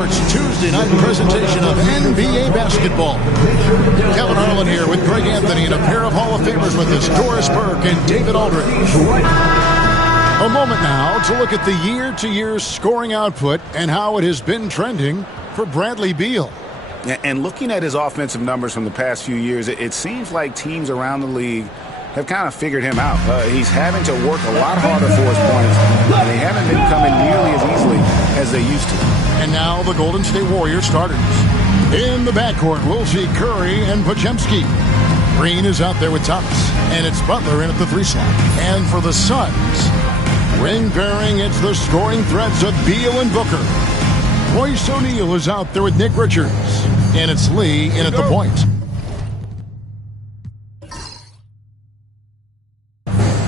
It's Tuesday night presentation of NBA basketball. Kevin Harlan here with Greg Anthony and a pair of Hall of Famers with us, Doris Burke and David Aldridge. A moment now to look at the year-to-year scoring output and how it has been trending for Bradley Beal. And looking at his offensive numbers from the past few years, it seems like teams around the league have kind of figured him out. He's having to work a lot harder for his points, and they haven't been coming nearly as easily as they used to. And now the Golden State Warriors starters. In the backcourt, we'll see Curry and Podziemski. Green is out there with Thomas, and it's Butler in at the 3 slot. And for the Suns, ring pairing, it's the scoring threats of Beal and Booker. Royce O'Neal is out there with Nick Richards, and it's Lee in at the point.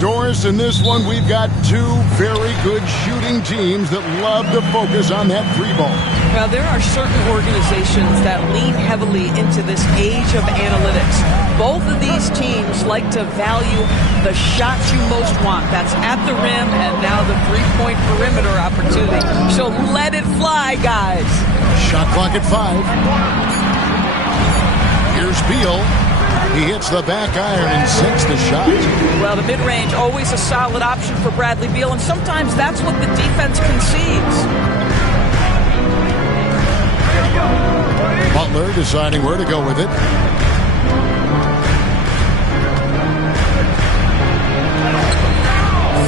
Doris, in this one, we've got two very good shooting teams that love to focus on that 3 ball. Well, there are certain organizations that lean heavily into this age of analytics. Both of these teams like to value the shots you most want. That's at the rim and now the 3-point perimeter opportunity. So let it fly, guys. Shot clock at 5. Here's Beal. He hits the back iron and sinks the shot. Well, the mid-range, always a solid option for Bradley Beal, and sometimes that's what the defense concedes. Butler deciding where to go with it.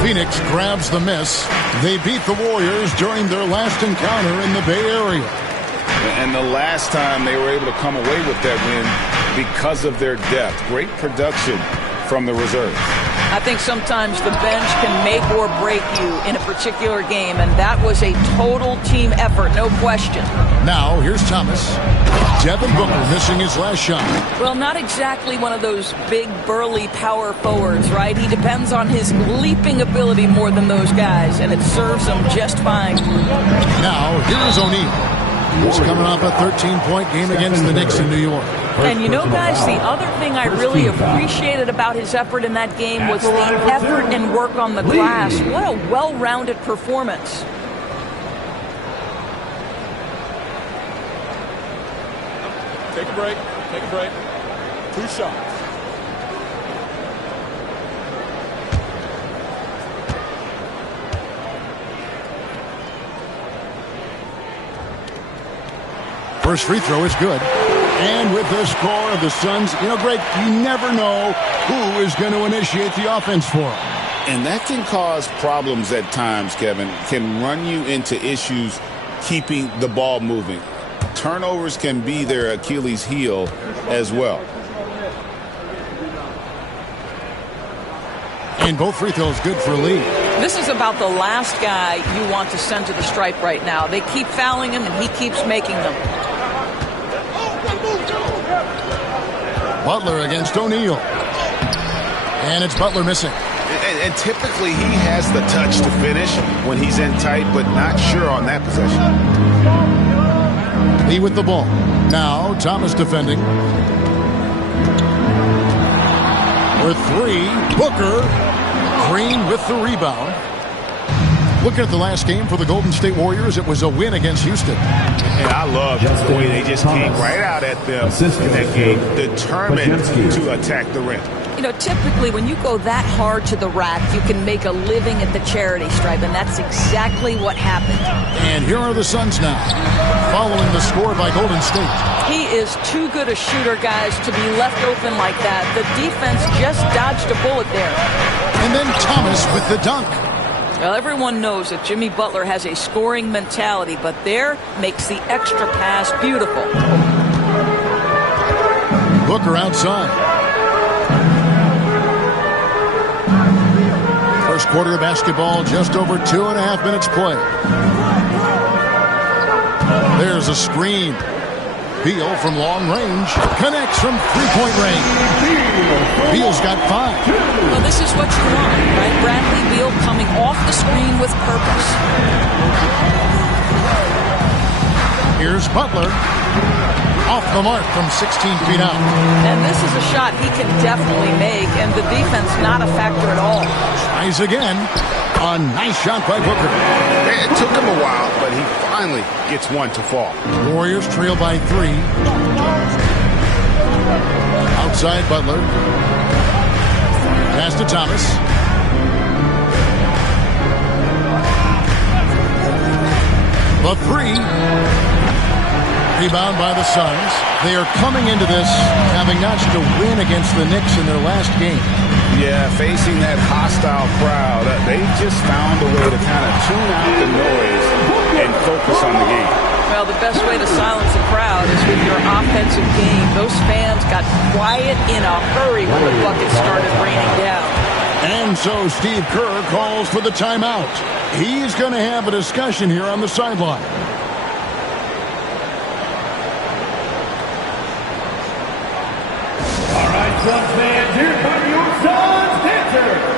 Phoenix grabs the miss. They beat the Warriors during their last encounter in the Bay Area. And the last time they were able to come away with that win because of their depth. Great production from the reserve. I think sometimes the bench can make or break you in a particular game, and that was a total team effort, no question. Now, here's Thomas. Devin Booker missing his last shot. Well, not exactly one of those big, burly power forwards, right? He depends on his leaping ability more than those guys, and it serves him just fine. Now, here's O'Neal. He's coming off a 13-point game against the Knicks in New York. And you know, guys, the other thing I really appreciated about his effort in that game was the effort and work on the glass. What a well-rounded performance. Take a break. Take a break. 2 shots. First free throw is good. And with the score of the Suns, you know, Greg, you never know who is going to initiate the offense for them. And that can cause problems at times, Kevin. Can run you into issues keeping the ball moving. Turnovers can be their Achilles heel as well. And both free throws good for Lee. This is about the last guy you want to send to the stripe right now. They keep fouling him, and he keeps making them. Butler against O'Neal. And it's Butler missing. And typically he has the touch to finish when he's in tight, but not sure on that possession. Lee with the ball. Now Thomas defending. For 3, Booker. Green with the rebound. Looking at the last game for the Golden State Warriors, it was a win against Houston. And I love the way they just came right out at them in that game, determined to attack the rim. You know, typically when you go that hard to the rack, you can make a living at the charity stripe, and that's exactly what happened. And here are the Suns now, following the score by Golden State. He is too good a shooter, guys, to be left open like that. The defense just dodged a bullet there. And then Thomas with the dunk. Well, everyone knows that Jimmy Butler has a scoring mentality, but there makes the extra pass beautiful. Booker outside. First quarter of basketball, just over 2.5 minutes play. There's a screen. Beal from long range connects from 3-point range. Beal's got 5. Well, this is what you want, right? Bradley Beal coming off the screen with purpose. Here's Butler. Off the mark from 16 feet out. And this is a shot he can definitely make, and the defense not a factor at all. Tries again. A nice shot by Booker. It took him a while, but he finally gets one to fall. Warriors trail by 3. Outside Butler. Pass to Thomas. The 3. Rebound by the Suns. They are coming into this having notched a win against the Knicks in their last game. Yeah, facing that hostile crowd, they just found a way to kind of tune out the noise and focus on the game. Well, the best way to silence the crowd is with your offensive game. Those fans got quiet in a hurry when the buckets started raining down. And so Steve Kerr calls for the timeout. He's going to have a discussion here on the sideline. All right, Suns fans, here come your Suns dancers.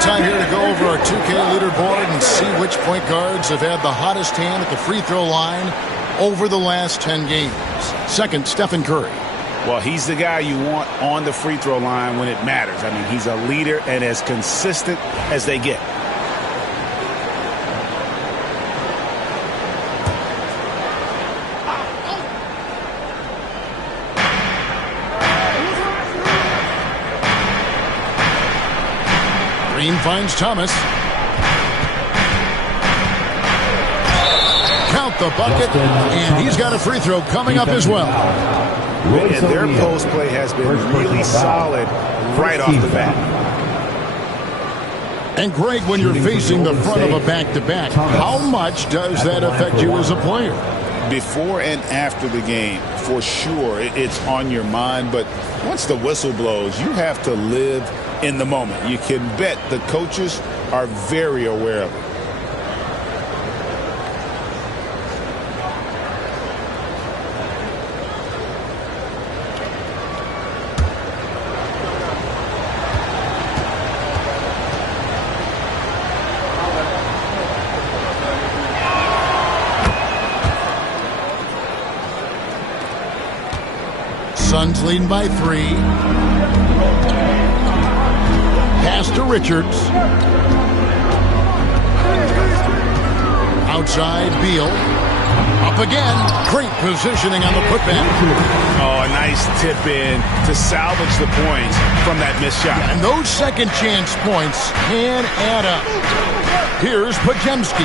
Time here to go over our 2K leaderboard and see which point guards have had the hottest hand at the free throw line over the last 10 games. Second, Stephen Curry. Well, he's the guy you want on the free throw line when it matters. I mean, he's a leader and as consistent as they get. Green finds Thomas. Count the bucket, and he's got a free throw coming up as well. And their post play has been really solid right off the bat. And Greg, when you're facing the front of a back-to-back, how much does that affect you as a player? Before and after the game, for sure, it's on your mind. But once the whistle blows, you have to live in the moment. You can bet the coaches are very aware of it. Suns leading by 3. Pass to Richards. Outside, Beal. Up again. Great positioning on the putback. Oh, a nice tip in to salvage the points from that missed shot. And those second chance points can add up. Here's Podziemski.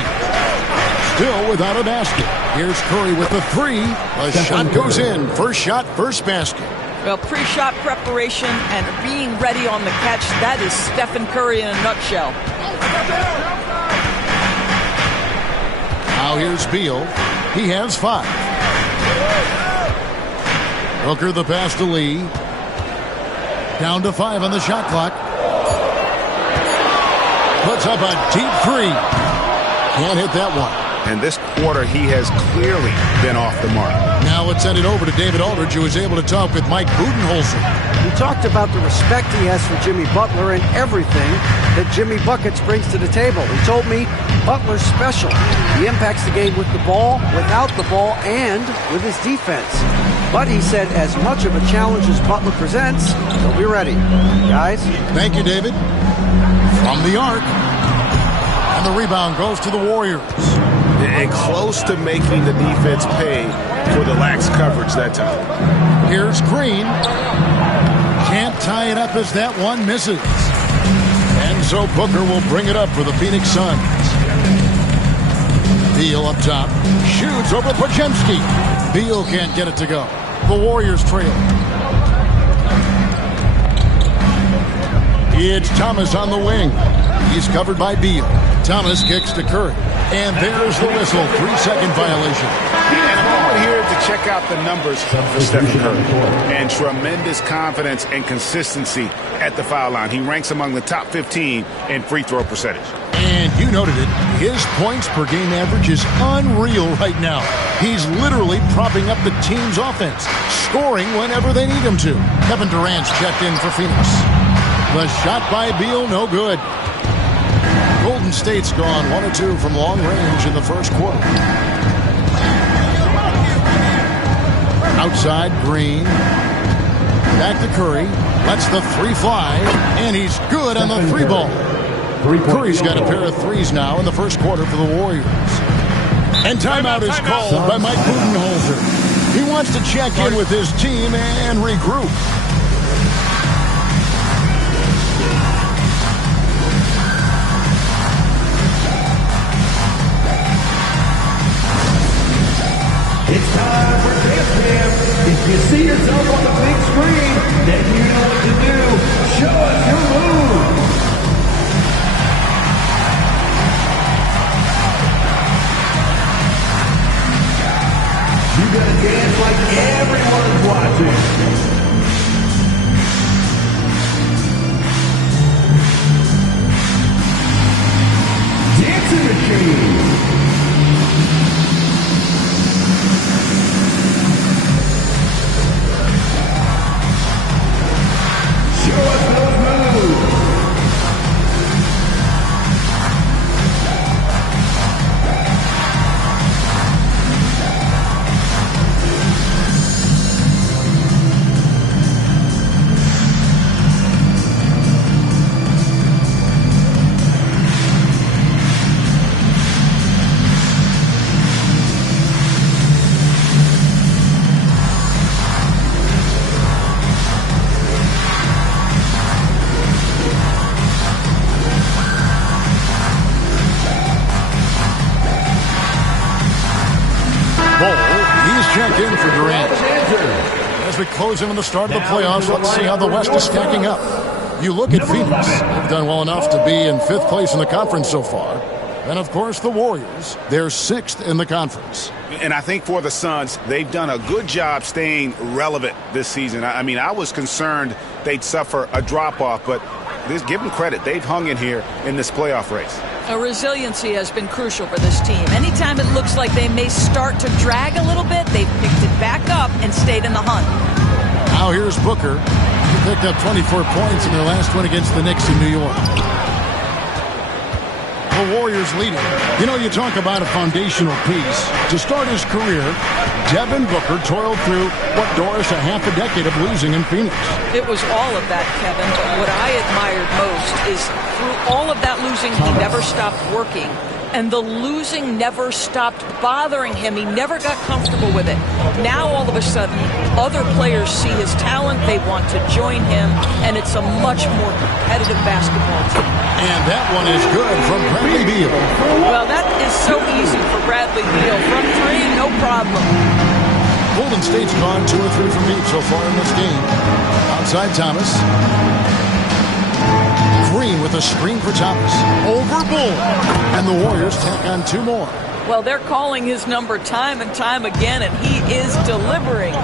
Still without a basket. Here's Curry with the 3. A shot goes in. First shot, first basket. Well, pre-shot preparation and being ready on the catch, that is Stephen Curry in a nutshell. Now here's Beal. He has 5. Booker the pass to Lee. Down to 5 on the shot clock. Puts up a deep 3. Can't hit that one. And this quarter, he has clearly been off the mark. Now let's send it over to David Aldridge, who was able to talk with Mike Budenholzer. He talked about the respect he has for Jimmy Butler and everything that Jimmy Buckets brings to the table. He told me Butler's special. He impacts the game with the ball, without the ball, and with his defense. But he said as much of a challenge as Butler presents, he'll be ready. Guys? Thank you, David. From the arc. And And the rebound goes to the Warriors. And close to making the defense pay for the lax coverage that time. Here's Green. Can't tie it up as that one misses. And so Booker will bring it up for the Phoenix Suns. Beal up top. Shoots over Podziemski. Beal can't get it to go. The Warriors trail. It's Thomas on the wing. He's covered by Beal. Thomas kicks to Curry. And there's the whistle. 3-second violation. And a moment here to check out the numbers for Stephen Curry. And tremendous confidence and consistency at the foul line. He ranks among the top 15 in free throw percentage. And you noted it. His points per game average is unreal right now. He's literally propping up the team's offense, scoring whenever they need him to. Kevin Durant's checked in for Phoenix. The shot by Beal, no good. Golden State's gone 1 of 2 from long range in the first quarter. Outside, Green. Back to Curry. Lets the three fly. And he's good on the three ball. Curry's got a pair of threes now in the first quarter for the Warriors. And timeout is called by Mike Budenholzer. He wants to check in with his team and regroup. It's time for Dance Cam. If you see yourself on the big screen, then you know what to do. Show us your move. You gotta dance like everyone's watching. Dancing machine. Show us those moves. Checked in for Durant. As we close in on the start of the playoffs, let's see how the West is stacking up. You look at Phoenix. They've done well enough to be in 5th place in the conference so far. And, of course, the Warriors. They're 6th in the conference. And I think for the Suns, they've done a good job staying relevant this season. I mean, I was concerned they'd suffer a drop-off, but give them credit. They've hung in here in this playoff race. Resiliency has been crucial for this team. Anytime it looks like they may start to drag a little bit, they've picked it back up and stayed in the hunt. Now here's Booker. He picked up 24 points in their last win against the Knicks in New York. The Warriors leading. You know, you talk about a foundational piece. To start his career, Devin Booker toiled through, Doris, a half a decade of losing in Phoenix. It was all of that, Kevin. But what I admired most is through all of that losing, he never stopped working. And the losing never stopped bothering him. He never got comfortable with it. Now, all of a sudden, other players see his talent. They want to join him. And it's a much more competitive basketball team. And that one is good from Bradley Beal. Well, that is so easy for Bradley Beal. From 3, no problem. Golden State's gone 2 or 3 from deep so far in this game. Outside Thomas. Green with a screen for Thomas. Over Bull. And the Warriors tack on 2 more. Well, they're calling his number time and time again, and he is delivering.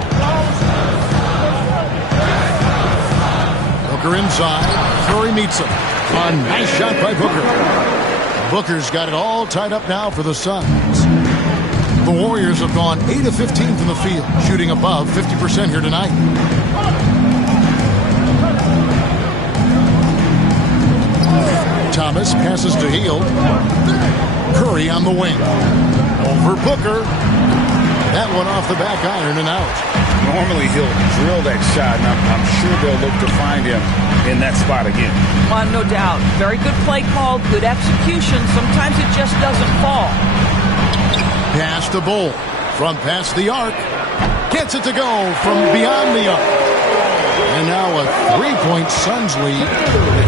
Booker inside. Curry meets him. A nice shot by Booker. Booker's got it all tied up now for the Suns. The Warriors have gone 8 of 15 from the field, shooting above 50% here tonight. Thomas passes to Hield. Curry on the wing. Over Booker. That one off the back iron and out. Normally he'll drill that shot, and I'm sure they'll look to find him in that spot again. No doubt. Very good play call, good execution. Sometimes it just doesn't fall. Pass to Bull from past the arc. Gets it to go from beyond the arc. And now a 3-point Suns lead.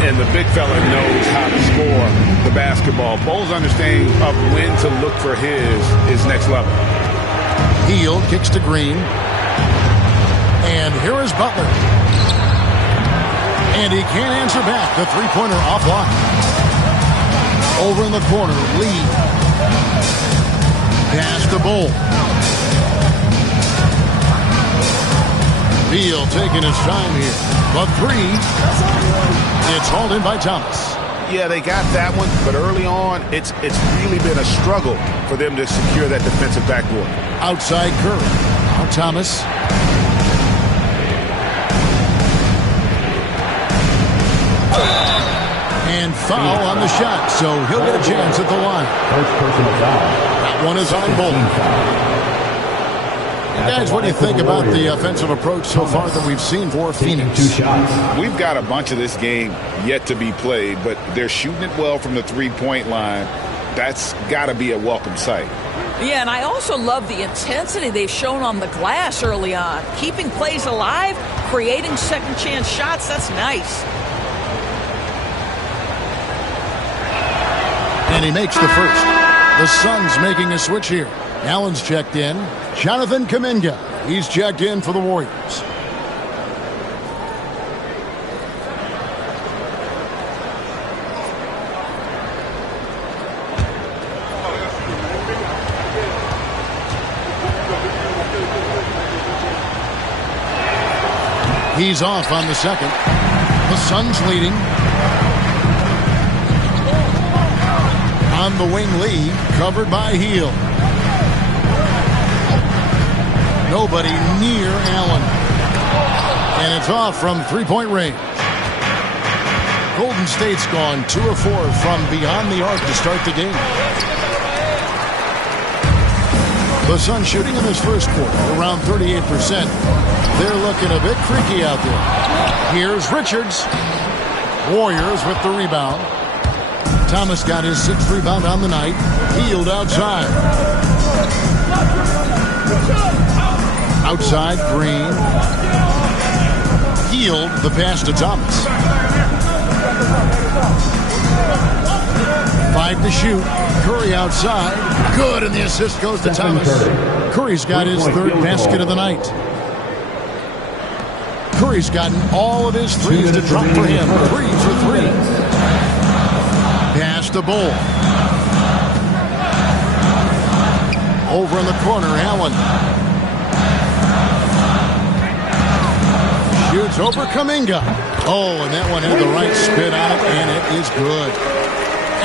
And the big fella knows how to score the basketball. Bull's understanding of when to look for his next level. Hield kicks to Green. And here is Butler. And he can't answer back. The three-pointer offline. Over in the corner, Lee. Pass to Bull. Beal taking his time here. But three. It's hauled in by Thomas. Yeah, they got that one, but early on, it's really been a struggle for them to secure that defensive backboard. Outside Curry. Now Thomas. And foul on the shot, so he'll get a chance at the line. First personal foul. That one is on Bull. Guys, what do you think about the offensive approach so far that we've seen for Phoenix? 2 shots. We've got a bunch of this game yet to be played, but they're shooting it well from the three-point line. That's got to be a welcome sight. Yeah, and I also love the intensity they've shown on the glass early on. Keeping plays alive, creating second-chance shots, that's nice. And he makes the first. The Suns making a switch here. Allen's checked in. Jonathan Kuminga. He's checked in for the Warriors. He's off on the second. The Suns leading. On the wing, Lee, covered by Hield. Nobody near Allen. And it's off from three-point range. Golden State's gone 2 of 4 from beyond the arc to start the game. The Suns shooting in this first quarter around 38%. They're looking a bit creaky out there. Here's Richards. Warriors with the rebound. Thomas got his 6th rebound on the night. Hield outside. Outside, Green. Hield the pass to Thomas. 5 to shoot. Curry outside. Good, and the assist goes to Thomas. Curry's got his 3rd basket of the night. Curry's gotten all of his threes to drop for him. 3 for 3. Pass to Bull. Over in the corner, Allen. Shoots over Kuminga. Oh, and that one had the right spin on it, and it is good.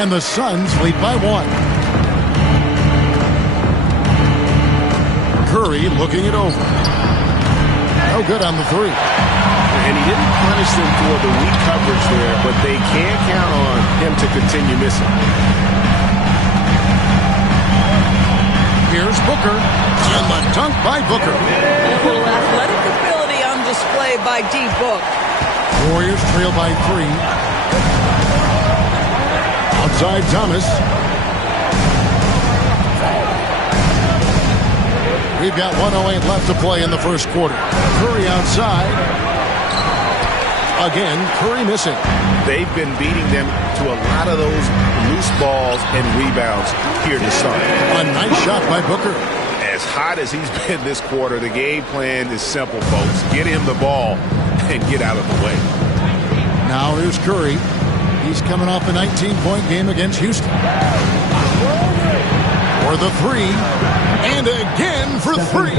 And the Suns lead by 1. Curry looking it over. No good on the 3. And he didn't punish them for the weak coverage there, but they can count on him to continue missing. Here's Booker. And the dunk by Booker. A little athletic ability on display by D-Book. Warriors trail by 3. Outside Thomas. We've got 1:08 left to play in the first quarter. Curry outside. Again, Curry missing. They've been beating them to a lot of those loose balls and rebounds here to start. A nice shot by Booker. As hot as he's been this quarter, the game plan is simple, folks. Get him the ball and get out of the way. Now here's Curry. He's coming off a 19-point game against Houston. For the 3. And again for 3.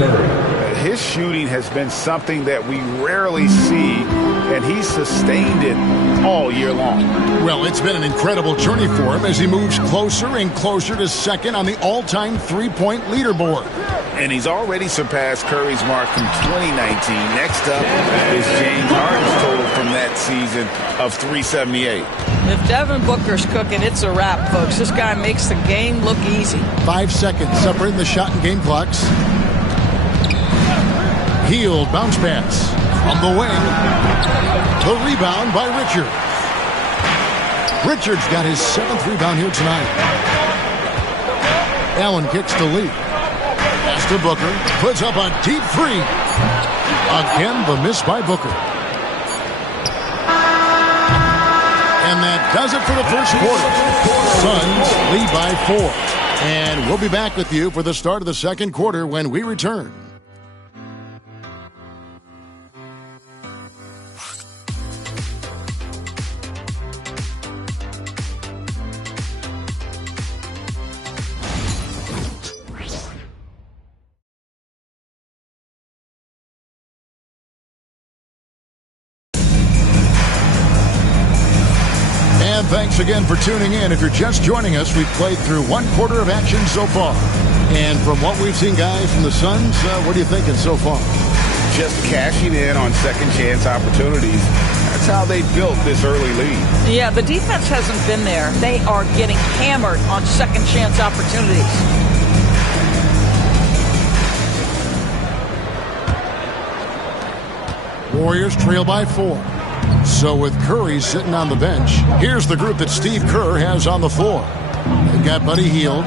His shooting has been something that we rarely see, and he's sustained it all year long. Well, it's been an incredible journey for him as he moves closer and closer to second on the all-time three-point leaderboard. And he's already surpassed Curry's mark from 2019. Next up is James Harden's total from that season of 378. If Devin Booker's cooking, it's a wrap, folks. This guy makes the game look easy. 5 seconds separating the shot and game clocks. Hield bounce pass on the wing. The rebound by Richards. Richards got his 7th rebound here tonight. Allen kicks to Lee. Pass to Booker. Puts up a deep 3. Again, the miss by Booker. And that does it for the first quarter. Suns lead by 4. And we'll be back with you for the start of the second quarter when we return. Thanks again for tuning in. If you're just joining us, we've played through 1 quarter of action so far. And from what we've seen, guys, from the Suns, what are you thinking so far? Just cashing in on second chance opportunities. That's how they built this early lead. Yeah, the defense hasn't been there. They are getting hammered on second chance opportunities. Warriors trail by 4. So with Curry sitting on the bench, here's the group that Steve Kerr has on the floor. They've got Buddy Hield,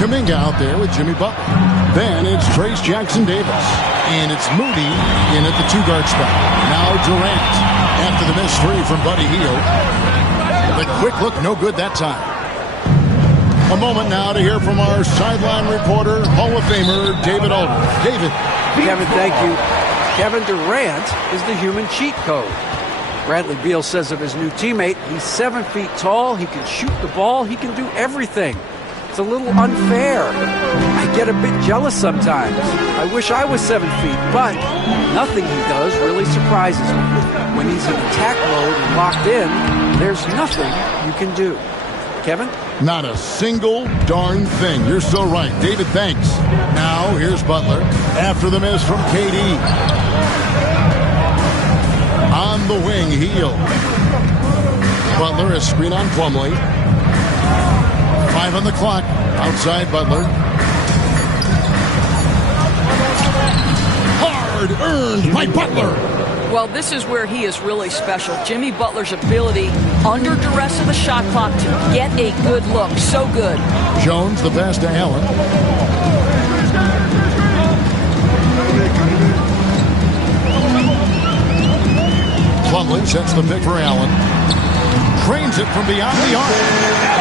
Kuminga out there with Jimmy Butler. Then it's Trayce Jackson-Davis. And it's Moody in at the 2-guard spot. Now Durant after the missed 3 from Buddy Hield. The quick look, no good that time. A moment now to hear from our sideline reporter, Hall of Famer David Aldridge. David. Kevin, thank you. Kevin Durant is the human cheat code. Bradley Beal says of his new teammate, he's 7 feet tall, he can shoot the ball, he can do everything. It's a little unfair. I get a bit jealous sometimes. I wish I was 7 feet, but nothing he does really surprises me. When he's in attack mode and locked in, there's nothing you can do. Kevin? Not a single darn thing. You're so right. David, thanks. Now, here's Butler after the miss from KD. On the wing, Hield. Butler is screen on Plumlee. 5 on the clock. Outside Butler. Hard earned by Butler. Well, this is where he is really special. Jimmy Butler's ability under duress of the shot clock to get a good look. So good. Jones, the pass to Allen. Plumlee sets the pick for Allen. Trains it from beyond the arc.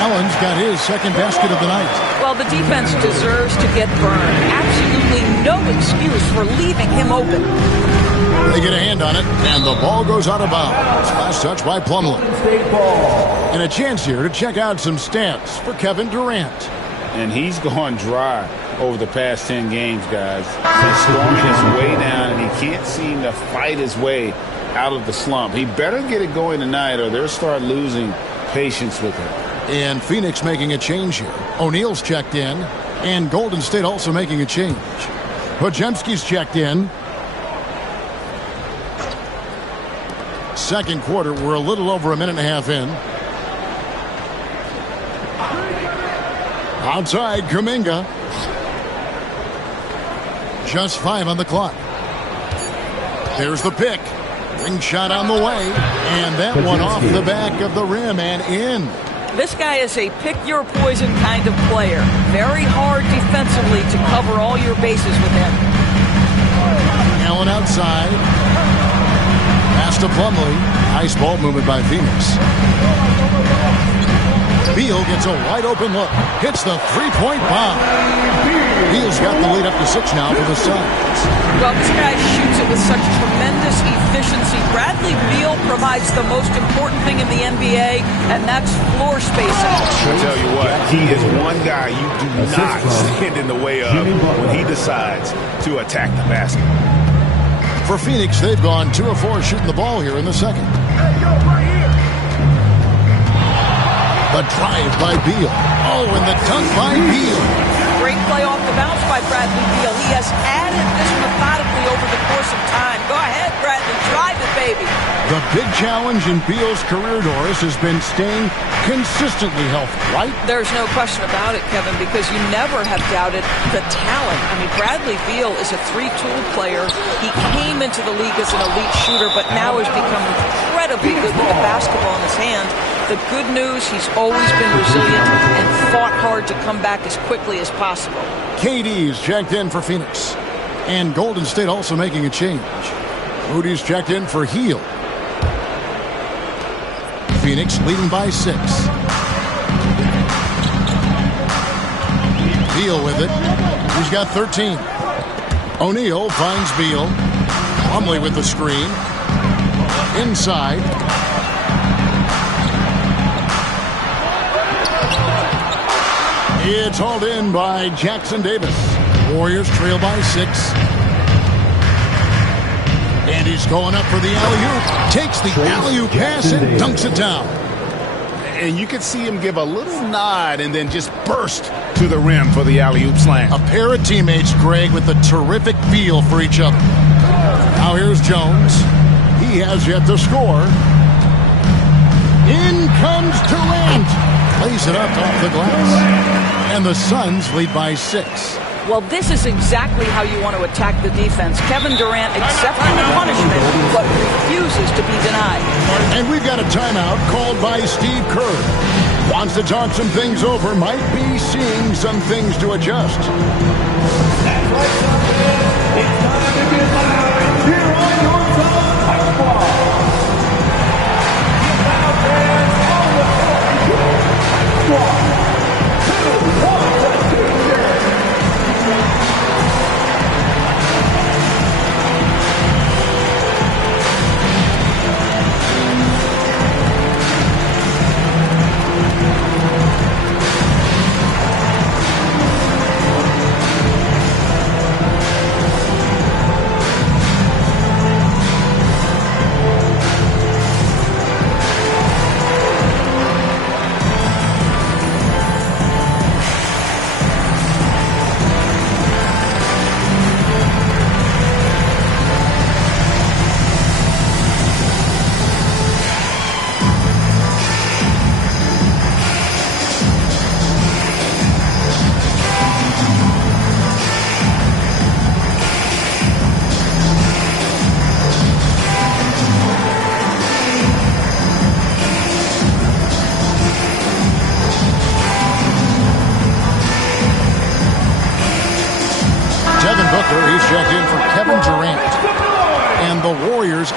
Allen's got his second basket of the night. Well, the defense deserves to get burned. Absolutely no excuse for leaving him open. They get a hand on it, and the ball goes out of bounds. Last touch by Plumlee. And a chance here to check out some stats for Kevin Durant. And he's gone dry over the past 10 games, guys. He's storming his way down, and he can't seem to fight his way out of the slump. He better get it going tonight, or they'll start losing patience with him. And Phoenix making a change here. O'Neal's checked in, and Golden State also making a change. Podziemski's checked in. Second quarter, we're a little over a minute and a half in. Outside, Kuminga. Just 5 on the clock. There's the pick. Ring shot on the way. And that one off the back of the rim and in. This guy is a pick-your-poison kind of player. Very hard defensively to cover all your bases with him. Allen outside. Pass to Plumlee. Nice ball movement by Phoenix. Beal gets a wide-open look. Hits the three-point bomb. Beal's got the lead up to 6 now for the Suns. Well, this guy shoots it with such tremendous efficiency. Bradley Beal provides the most important thing in the NBA, and that's floor spacing. I'll tell you what, he is one guy you do not stand in the way of when he decides to attack the basket. For Phoenix, they've gone 2 of 4 shooting the ball here in the second. The drive by Beal. Oh, and the dunk by Beal. Great play off the bounce by Bradley Beal. He has added this methodically over the course of time. Go ahead, Bradley. Drive it, baby. The big challenge in Beal's career, Doris, has been staying consistently healthy, right? There's no question about it, Kevin, because you never have doubted the talent. I mean, Bradley Beal is a three-tool player. He came into the league as an elite shooter, but now has become incredibly good with the basketball in his hand. The good news, he's always been resilient and fought hard to come back as quickly as possible. KD's checked in for Phoenix. And Golden State also making a change. Moody's checked in for Hield. Phoenix leading by 6. Beal with it. He's got 13. O'Neal finds Beal. Plumlee with the screen. Inside. It's hauled in by Jackson Davis. Warriors trail by 6. And he's going up for the alley-oop. Takes the alley-oop pass and dunks it down. And you could see him give a little nod and then just burst to the rim for the alley-oop slam. A pair of teammates, Greg, with a terrific feel for each other. Now here's Jones. He has yet to score. In comes Durant. Lays it up off the glass. And the Suns lead by 6. Well, this is exactly how you want to attack the defense. Kevin Durant accepting the punishment, but refuses to be denied. And we've got a timeout called by Steve Kerr. Wants to talk some things over, might be seeing some things to adjust. That's right, something. It's time to get loud here on your Time Squad. Get loud, fans, on the Squad. 2, 1, let's do it.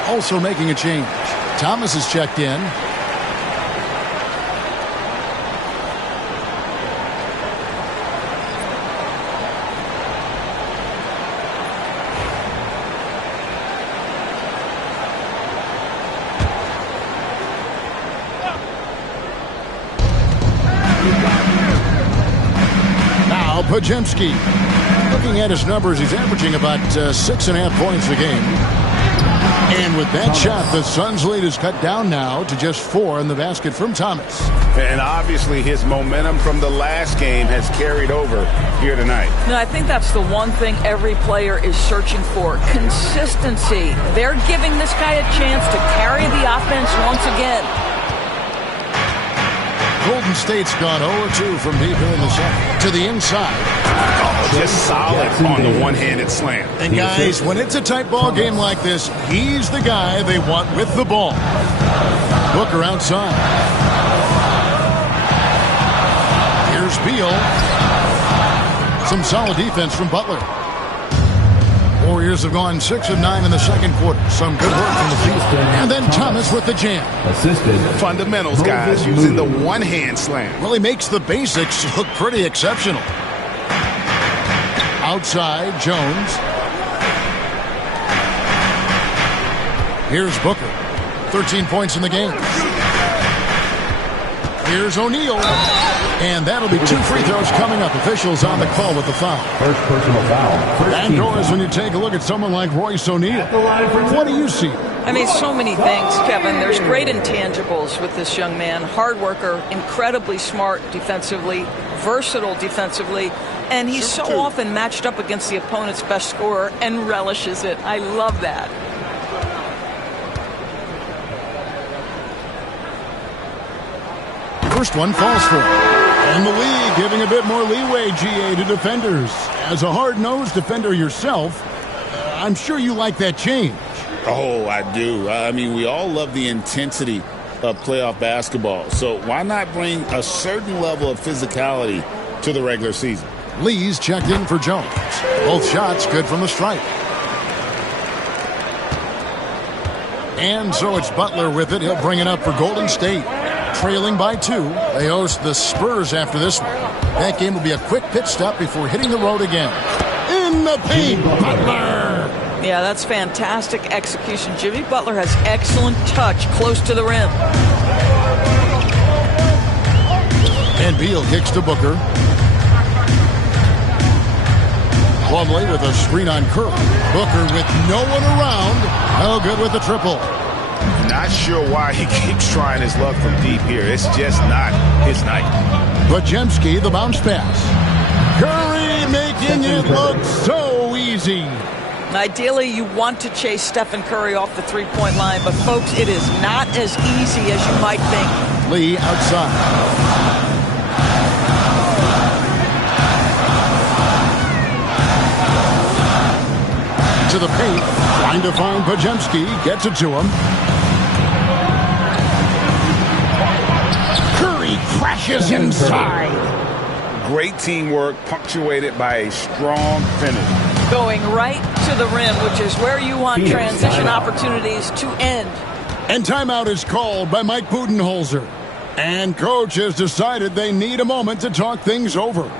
Also making a change. Thomas is checked in. Now Podziemski. Looking at his numbers, he's averaging about 6.5 points a game. And with that shot, the Suns' lead is cut down now to just 4 in the basket from Thomas. And obviously his momentum from the last game has carried over here tonight. No, I think that's the one thing every player is searching for. Consistency. They're giving this guy a chance to carry the offense once again. Golden State's gone 0-2 from deep in the second to the inside. Just solid on the one-handed slam. And guys, when it's a tight ball game like this, he's the guy they want with the ball. Booker outside. Here's Beal. Some solid defense from Butler. Warriors have gone 6 of 9 in the second quarter. Some good work from the field. And then Thomas with the jam. Assisted. Fundamentals, guys, using the one-hand slam. Well, he makes the basics look pretty exceptional. Outside, Jones. Here's Booker. 13 points in the game. Here's O'Neal. And that'll be 2 free throws coming up. Officials on the call with the foul. First personal foul. And Doris, when you take a look at someone like Royce O'Neal, what do you see? I mean, so many things, Kevin. There's great intangibles with this young man. Hard worker, incredibly smart defensively, versatile defensively, and he's so often matched up against the opponent's best scorer and relishes it. I love that. first one falls for it. And the league giving a bit more leeway, GA, to defenders. As a hard-nosed defender yourself, I'm sure you like that change. Oh, I do. I mean, we all love the intensity of playoff basketball. So why not bring a certain level of physicality to the regular season? Lee's checked in for Jones. Both shots good from the stripe. And so it's Butler with it. He'll bring it up for Golden State. Trailing by 2. They host the Spurs after this one. That game will be a quick pit stop before hitting the road again. In the paint, Butler! Yeah, that's fantastic execution. Jimmy Butler has excellent touch close to the rim. And Beal kicks to Booker. Plumlee with a screen on Curry. Booker with no one around. No good with the triple. Not sure why he keeps trying his luck from deep here. It's just not his night. Podziemski, the bounce pass. Curry making it look so easy. Ideally, you want to chase Stephen Curry off the three-point line, but folks, it is not as easy as you might think. Lee outside. To the paint, trying to find Podziemski, gets it to him. Curry crashes inside. Great teamwork, punctuated by a strong finish. Going right to the rim, which is where you want transition opportunities to end. And timeout is called by Mike Budenholzer. And coach has decided they need a moment to talk things over.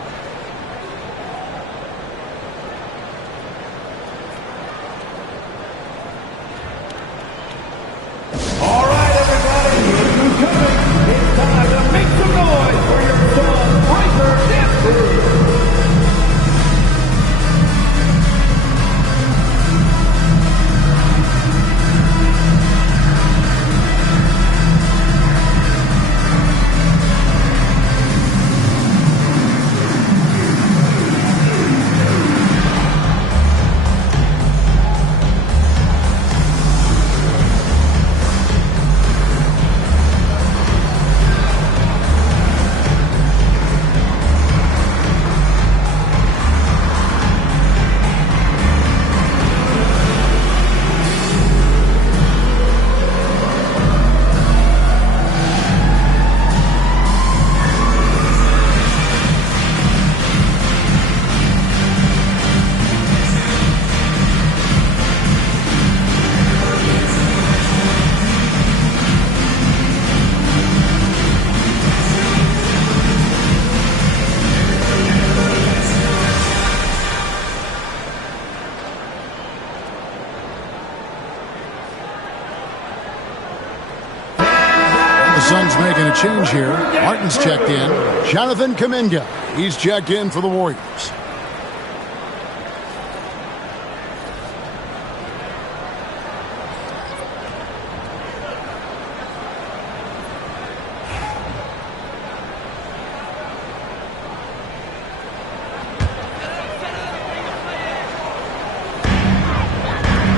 Suns making a change here. Martin's checked in. Jonathan Kuminga. He's checked in for the Warriors.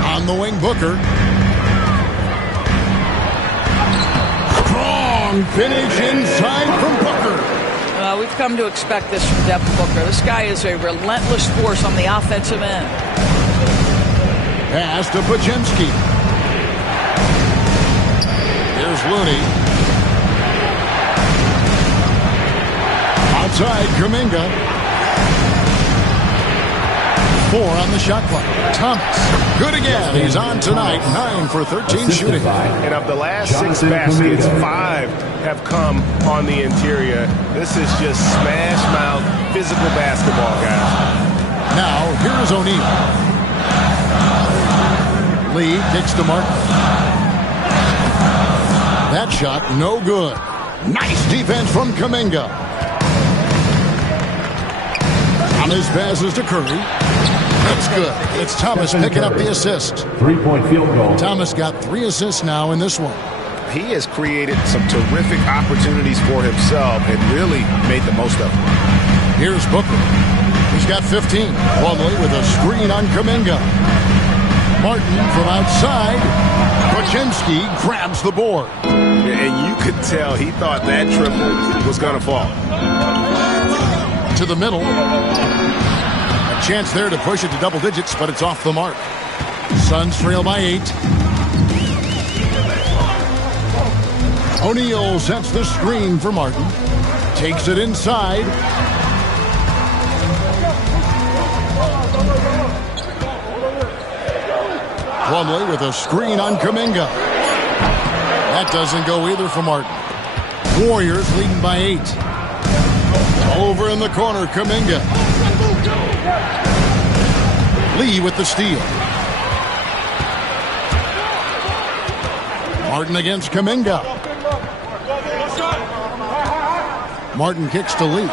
On the wing, Booker. Finish inside from Booker. We've come to expect this from Devin Booker. This guy is a relentless force on the offensive end. Pass to Podziemski. Here's Looney. Outside, Kuminga. 4 on the shot clock. Thomas, good again. He's on tonight. 9 for 13 shooting. And of the last 6 baskets, 5 have come on the interior. This is just smash mouth physical basketball, guys. Now, here's O'Neal. Lee kicks to Martin. That shot, no good. Nice defense from Kuminga. Thomas passes to Curry. That's good. It's Thomas picking up the assist. 3-point field goal. Thomas got 3 assists now in this one. He has created some terrific opportunities for himself and really made the most of them. Here's Booker. He's got 15. Plumlee with a screen on Kuminga. Martin from outside. Podziemski grabs the board. And you could tell he thought that triple was going to fall. To the middle. A chance there to push it to double digits, but it's off the mark. Suns trail by 8. O'Neal sets the screen for Martin. Takes it inside. Plumlee with a screen on Kuminga. That doesn't go either for Martin. Warriors leading by 8. Over in the corner, Kuminga. Lee with the steal. Martin against Kuminga. Martin kicks to Lee.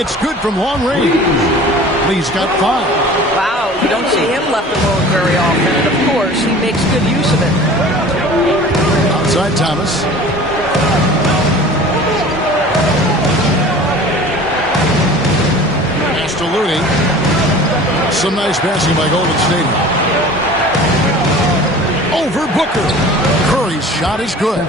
It's good from long range. Lee's got 5. Wow, you don't see him left alone very often, and of course, he makes good use of it. Outside Thomas. Pass to Looney. Some nice passing by Golden State. Over Booker. Curry's shot is good.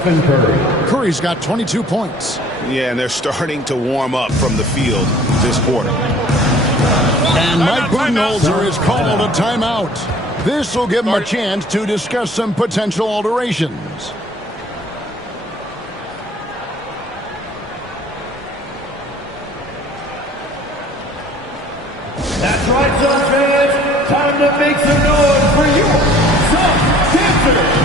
Curry's got 22 points. Yeah, and they're starting to warm up from the field this quarter. And Mike Budenholzer is called a timeout. This will give him a chance to discuss some potential alterations. That's right, Suns fans. Time to make some noise for your Suns Dancers.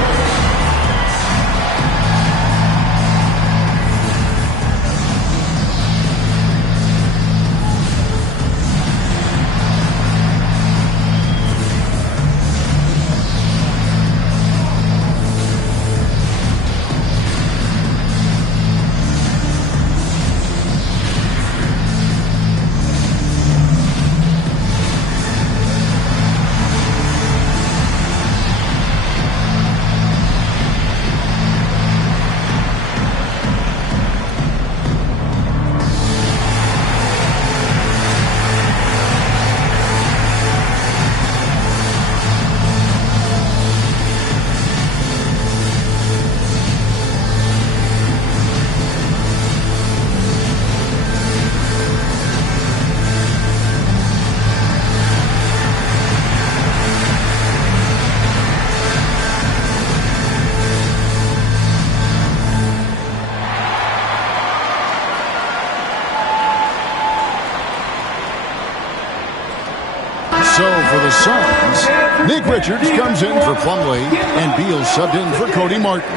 So for the Suns, Nick Richards comes in for Plumlee, and Beal subbed in for Cody Martin.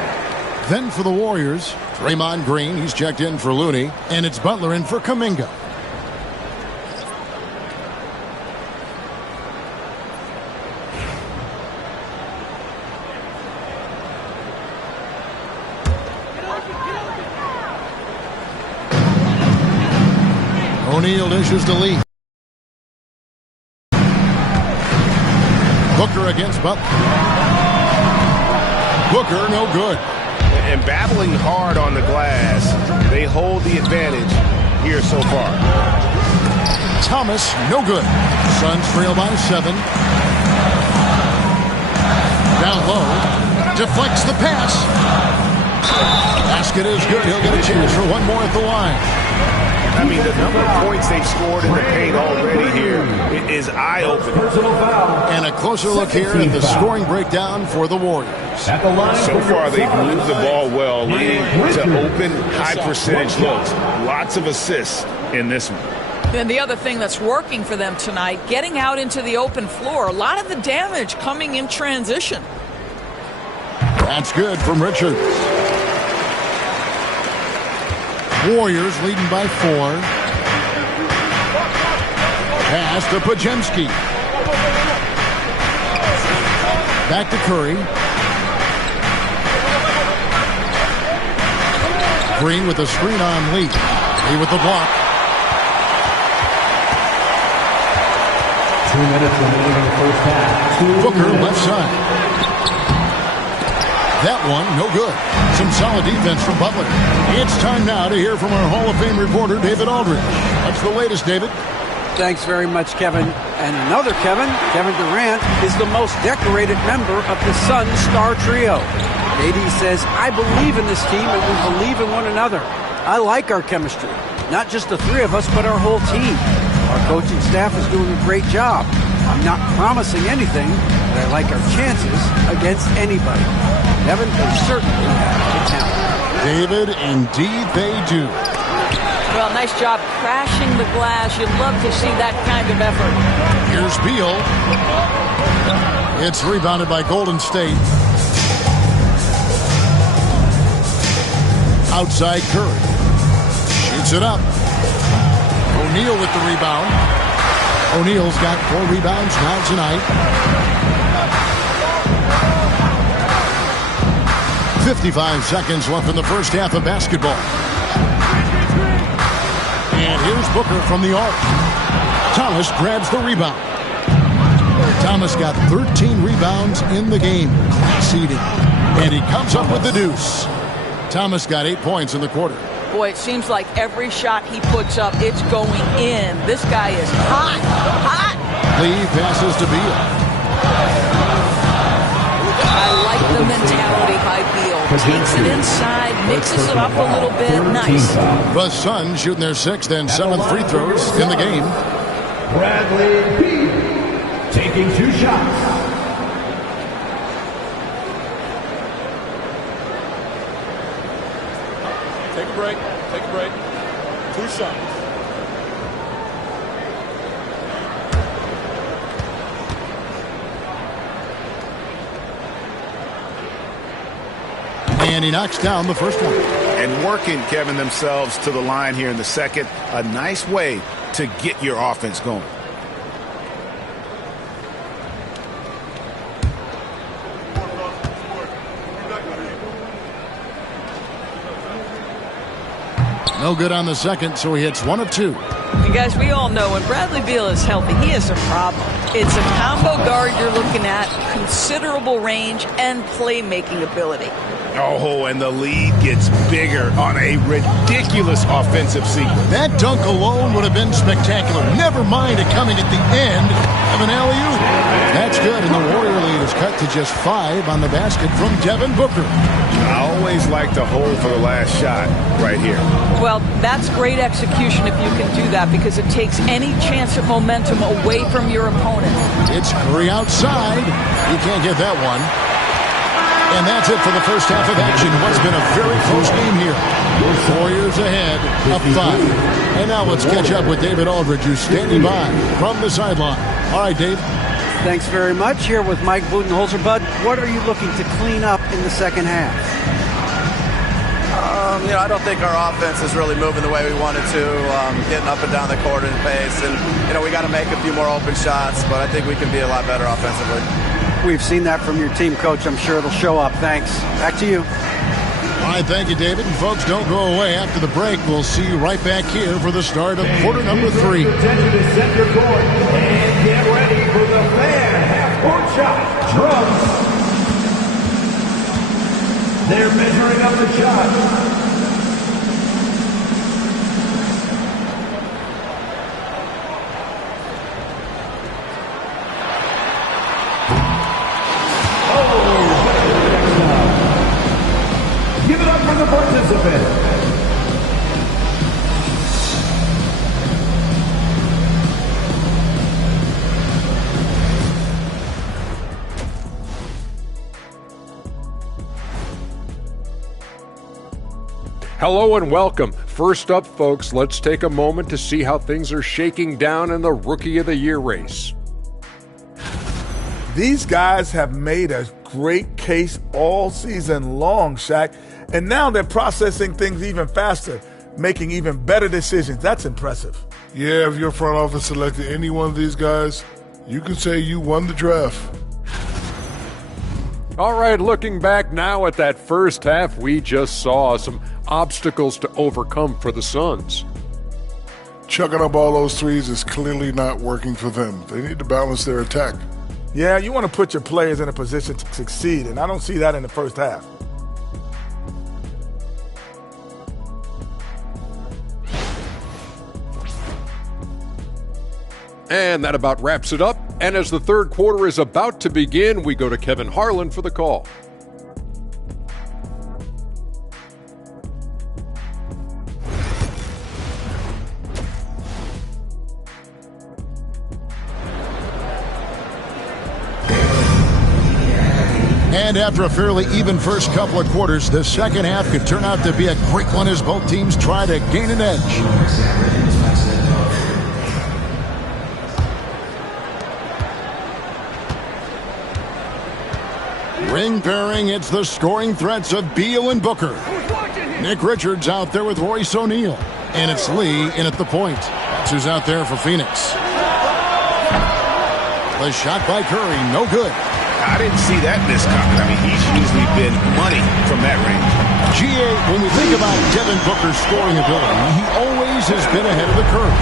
Then for the Warriors, Draymond Green, he's checked in for Looney, and it's Butler in for Kuminga. O'Neal dishes to Lee. Booker against Butler. Booker, no good. And battling hard on the glass, they hold the advantage here so far. Thomas, no good. Suns trail by 7. Down low. Deflects the pass. Basket is good. He'll get a chance for one more at the line. I mean, the number of points they've scored in the paint already here is eye-opening. And a closer look here at the scoring breakdown for the Warriors. So far, they've moved the ball well, leading to open, high-percentage looks. Lots of assists in this one. And the other thing that's working for them tonight, getting out into the open floor. A lot of the damage coming in transition. That's good from Richards. Warriors leading by 4. Pass to Podziemski. Back to Curry. Green with the screen on Lee. Lee with the block. 2 minutes remaining in the first half. Booker left side. That one, no good. Some solid defense from Butler. It's time now to hear from our Hall of Fame reporter, David Aldridge. What's the latest, David? Thanks very much, Kevin. And another Kevin, Kevin Durant, is the most decorated member of the Suns star trio. AD says, I believe in this team and we believe in one another. I like our chemistry. Not just the three of us, but our whole team. Our coaching staff is doing a great job. I'm not promising anything, but I like our chances against anybody. Kevin, they certainly have the talent. David, indeed they do. Well, nice job crashing the glass. You'd love to see that kind of effort. Here's Beal. It's rebounded by Golden State. Outside Curry. Shoots it up. O'Neal with the rebound. O'Neal's got 4 rebounds now tonight. 55 seconds left in the first half of basketball. And here's Booker from the arc. Thomas grabs the rebound. Thomas got 13 rebounds in the game. Class eating. And he comes up with the deuce. Thomas got 8 points in the quarter. Boy, it seems like every shot he puts up, it's going in. This guy is hot, hot. Lee passes to Beal. I like the mentality by Beal. Takes it inside, mixes it up a little bit. Nice. The Suns shooting their 6th and 7th free throws in the game. Bradley Beal taking 2 shots. Take a break. Take a break. 2 shots. And he knocks down the first one. And working, Kevin, themselves to the line here in the second. A nice way to get your offense going. No good on the second, so he hits 1 of 2. And guys, we all know when Bradley Beal is healthy, he is a problem. It's a combo guard you're looking at, considerable range and playmaking ability. Oh, and the lead gets bigger on a ridiculous offensive sequence. That dunk alone would have been spectacular. Never mind it coming at the end of an alley-oop. That's good, and the Warrior lead is cut to just 5 on the basket from Devin Booker. I always like to hold for the last shot right here. Well, that's great execution if you can do that, because it takes any chance of momentum away from your opponent. It's Curry outside. He can't get that one. And that's it for the first half of action. What's been a very close game here. Warriors ahead of 5. And now let's catch up with David Aldridge, who's standing by from the sideline. All right, Dave. Thanks very much. Here with Mike Budenholzer. Bud, what are you looking to clean up in the second half? I don't think our offense is really moving the way we wanted to, getting up and down the court in pace. And, we got to make a few more open shots, but I think we can be a lot better offensively. We've seen that from your team, Coach. I'm sure it'll show up. Thanks. Back to you. All right, thank you, David. And folks, don't go away. After the break, we'll see you right back here for the start of quarter number 3. Attention to center court and get ready for the fan half-court shot. Drums. They're measuring up the shot. Give it up for the participant. Hello and welcome. First up, folks, let's take a moment to see how things are shaking down in the Rookie of the Year race. These guys have made a great case all season long, Shaq, and now they're processing things even faster, making even better decisions. That's impressive. Yeah, if your front office selected any one of these guys, you can say you won the draft. All right, looking back now at that first half, we just saw some obstacles to overcome for the Suns. Chucking up all those threes is clearly not working for them. They need to balance their attack. Yeah, you want to put your players in a position to succeed, and I don't see that in the first half. And that about wraps it up. And as the third quarter is about to begin, we go to Kevin Harlan for the call. And after a fairly even first couple of quarters, the second half could turn out to be a quick one as both teams try to gain an edge. Ring pairing, it's the scoring threats of Beal and Booker. Nick Richards out there with Royce O'Neal. And it's Lee in at the point. That's who's out there for Phoenix. The shot by Curry, no good. I didn't see that miss coming. I mean, he's usually been money from that range. GA, when we think about Devin Booker's scoring ability, he always has been ahead of the curve.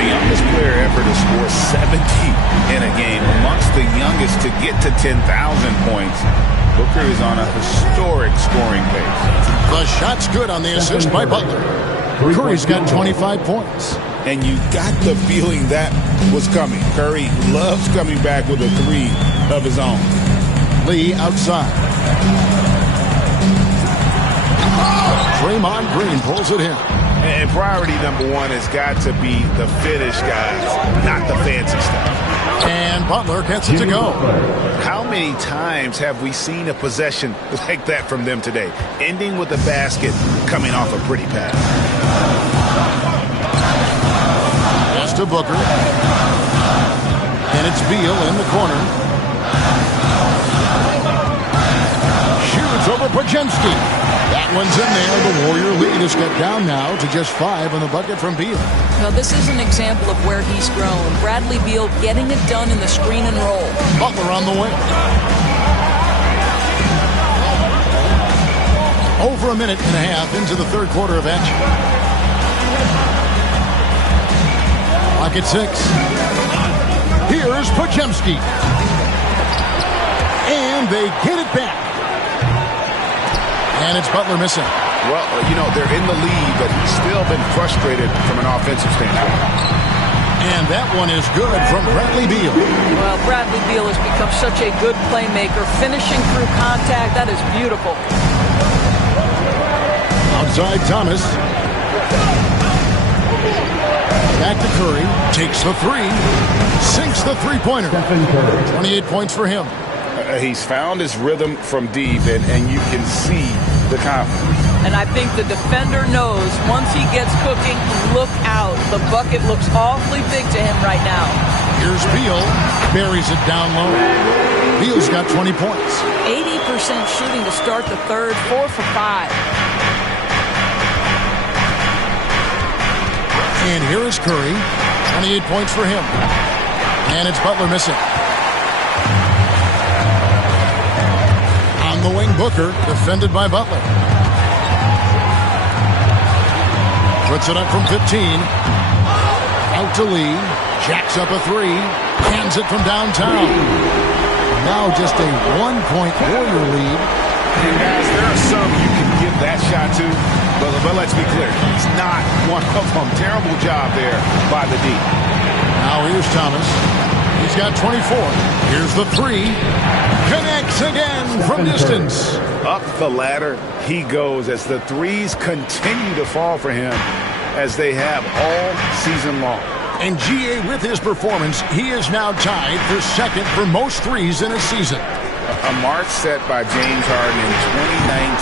The youngest player ever to score 70 in a game, amongst the youngest to get to 10,000 points. Booker is on a historic scoring pace. The shot's good on the assist by Butler. Curry's got 25 points. And you got the feeling that was coming. Curry loves coming back with a three of his own. Lee outside. Draymond Green pulls it in. And priority number one has got to be the finish, guys, not the fancy stuff. And Butler gets it to go. How many times have we seen a possession like that from them today? Ending with a basket, coming off a pretty pass. Pass to Booker. And it's Beal in the corner. Shoots over Podziemski. That one's in there. The Warrior lead has got down now to just 5 on the bucket from Beal. Now, this is an example of where he's grown. Bradley Beal getting it done in the screen and roll. Butler on the way. Over a minute and a half into the third quarter of action. Clock at 6. Here's Podziemski. And they get it back. And it's Butler missing. Well, you know, they're in the lead, but he's still been frustrated from an offensive standpoint. And that one is good from Bradley Beal. Well, Bradley Beal has become such a good playmaker, finishing through contact. That is beautiful. Outside Thomas. Back to Curry. Takes the three. Sinks the three-pointer. 28 points for him. He's found his rhythm from deep, and you can see the confidence. And I think the defender knows once he gets cooking, look out. The bucket looks awfully big to him right now. Here's Beal. Buries it down low. Beal's got 20 points. 80% shooting to start the third, 4 for 5. And here is Curry. 28 points for him. And it's Butler missing. On the wing, Booker, defended by Butler. Puts it up from 15. Out to Lee. Jacks up a three. Hands it from downtown. Now just a 1-point Warrior lead. And guys, there are some you can give that shot to, but let's be clear. He's not one of them. Terrible job there by the D. Now here's Thomas. He's got 24. Here's the three. Connects again from distance. Up the ladder he goes as the threes continue to fall for him as they have all season long. And GA, with his performance, he is now tied for second for most threes in a season. A mark set by James Harden in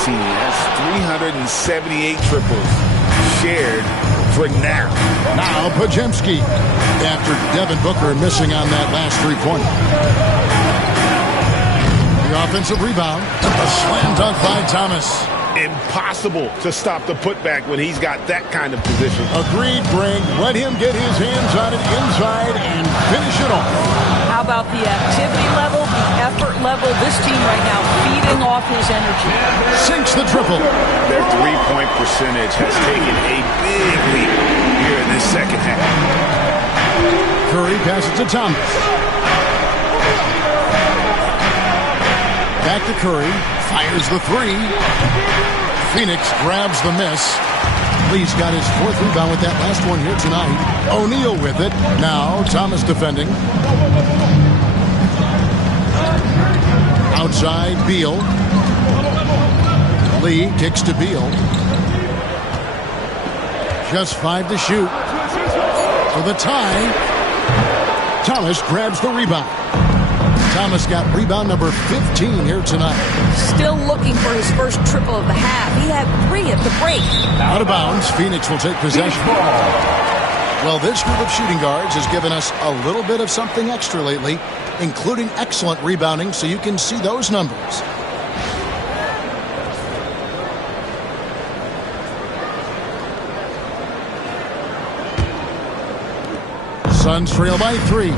2019. That's 378 triples shared for now. Now Podziemski after Devin Booker missing on that last three-pointer. The offensive rebound. A slam dunk by Thomas. Impossible to stop the putback when he's got that kind of position. Agreed, Greg. Let him get his hands on it inside and finish it off. How about the activity level, the effort level? This team right now feeding off his energy. Sinks the triple. Their three-point percentage has taken a big leap here in this second half. Curry passes to Thomas. Back to Curry. Fires the three. Phoenix grabs the miss. Lee's got his fourth rebound with that last one here tonight. O'Neal with it. Now Thomas defending. Outside Beal. Lee kicks to Beal. Just 5 to shoot. For the tie. Thomas grabs the rebound. Thomas got rebound number 15 here tonight. Still looking for his first triple of the half. He had 3 at the break. Out of bounds. Phoenix will take possession. Well, this group of shooting guards has given us a little bit of something extra lately, including excellent rebounding, so you can see those numbers. Suns trail by 3.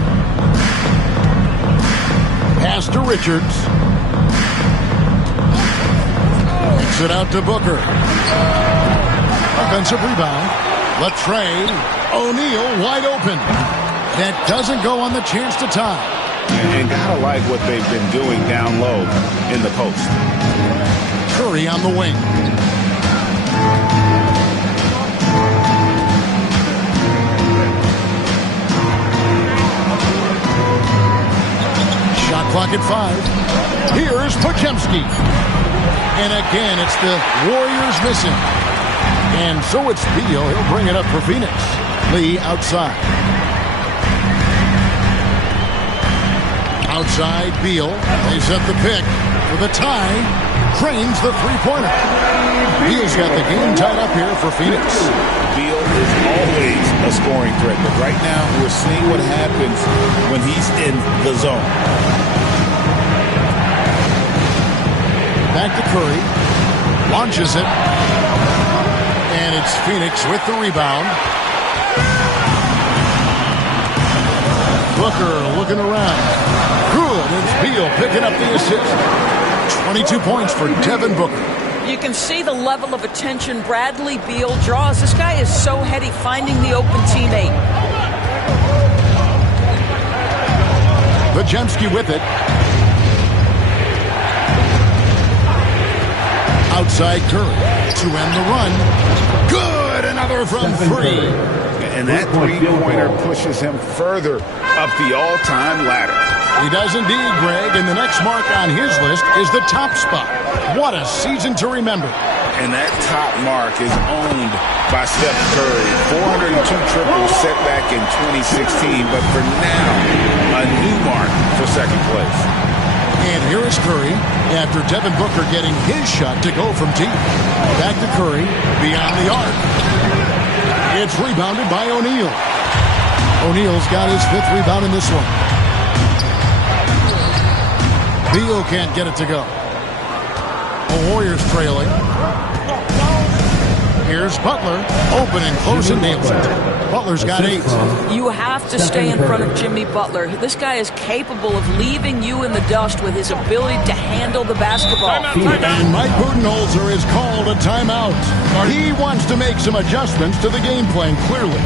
Pass to Richards. Kicks it out to Booker. Offensive rebound. Latrey. O'Neal wide open. That doesn't go on the chance to tie. And gotta like what they've been doing down low in the post. Curry on the wing. Shot clock at 5. Here's Podziemski. And again, it's the Warriors missing. And so it's Beal. He'll bring it up for Phoenix. Lee outside. Outside, Beal. They set the pick for the tie. Cranes the three-pointer. Beal's got the game tied up here for Phoenix. Beal is always a scoring threat, but right now we're seeing what happens when he's in the zone. Back to Curry. Launches it. And it's Phoenix with the rebound. Booker looking around. Good. It's Beal picking up the assist. 22 points for Devin Booker. You can see the level of attention Bradley Beal draws. This guy is so heady finding the open teammate. Podziemski with it. Outside Curry to end the run. Good. Another from 3. And that three-pointer pushes him further up the all-time ladder. He does indeed, Greg, and the next mark on his list is the top spot. What a season to remember. And that top mark is owned by Steph Curry. 402 triples set back in 2016, but for now, a new mark for second place. And here is Curry after Devin Booker getting his shot to go from deep. Back to Curry, beyond the arc. It's rebounded by O'Neal. O'Neal's got his 5th rebound in this one. Beal can't get it to go. The Warriors trailing. Here's Butler. Open and close and nails it. Butler's got 8. You have to stay in front of Jimmy Butler. This guy is capable of leaving you in the dust with his ability to handle the basketball. And Mike Budenholzer is called a timeout. He wants to make some adjustments to the game plan, clearly.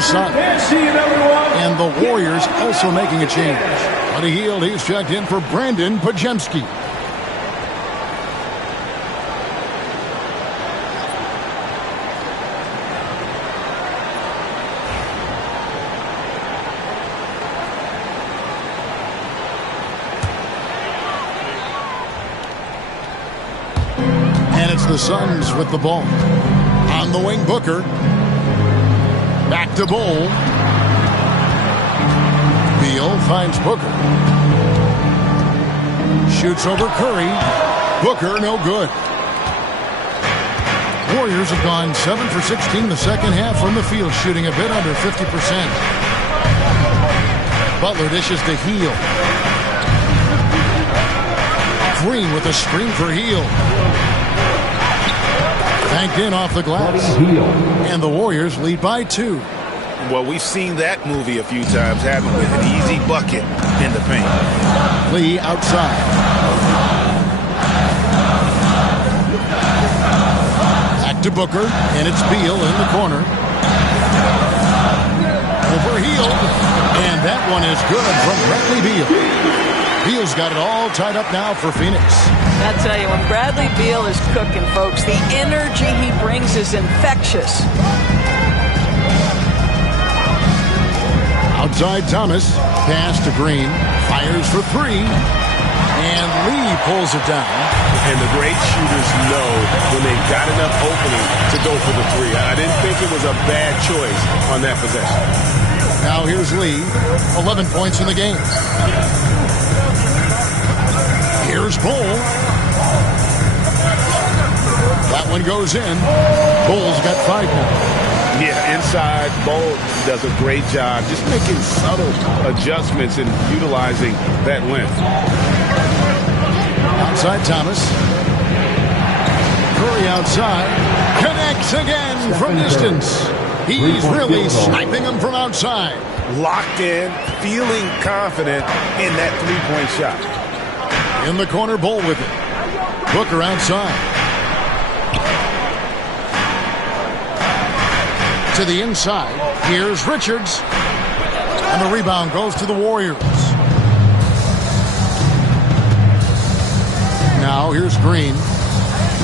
Suns. And the Warriors also making a change. Buddy Hield, he's checked in for Brandon Podziemski. It's the Suns with the ball. On the wing, Booker. Back to Bol. Beal finds Booker. Shoots over Curry. Booker, no good. Warriors have gone 7 for 16 the second half from the field, shooting a bit under 50%. Butler dishes to Hield. Green with a screen for Hield. Banked in off the glass. And the Warriors lead by 2. Well, we've seen that movie a few times, haven't we? An easy bucket in the paint. Lee outside. Back to Booker, and it's Beal in the corner. Over Hield, and that one is good from Bradley Beal. Beal's got it all tied up now for Phoenix. I tell you, when Bradley Beal is cooking, folks, the energy he brings is infectious. Outside Thomas, pass to Green, fires for 3, and Lee pulls it down. And the great shooters know when they've got enough opening to go for the 3. I didn't think it was a bad choice on that possession. Now here's Lee, 11 points in the game. Here's Bol. That one goes in. Bol's got 5 points. Yeah, inside, Bol does a great job just making subtle adjustments and utilizing that length. Outside Thomas. Curry outside. Connects again from distance. He's really sniping them from outside. Locked in, feeling confident in that 3-point shot. In the corner, Bol with it. Booker outside. To the inside. Here's Richards. And the rebound goes to the Warriors. Now here's Green.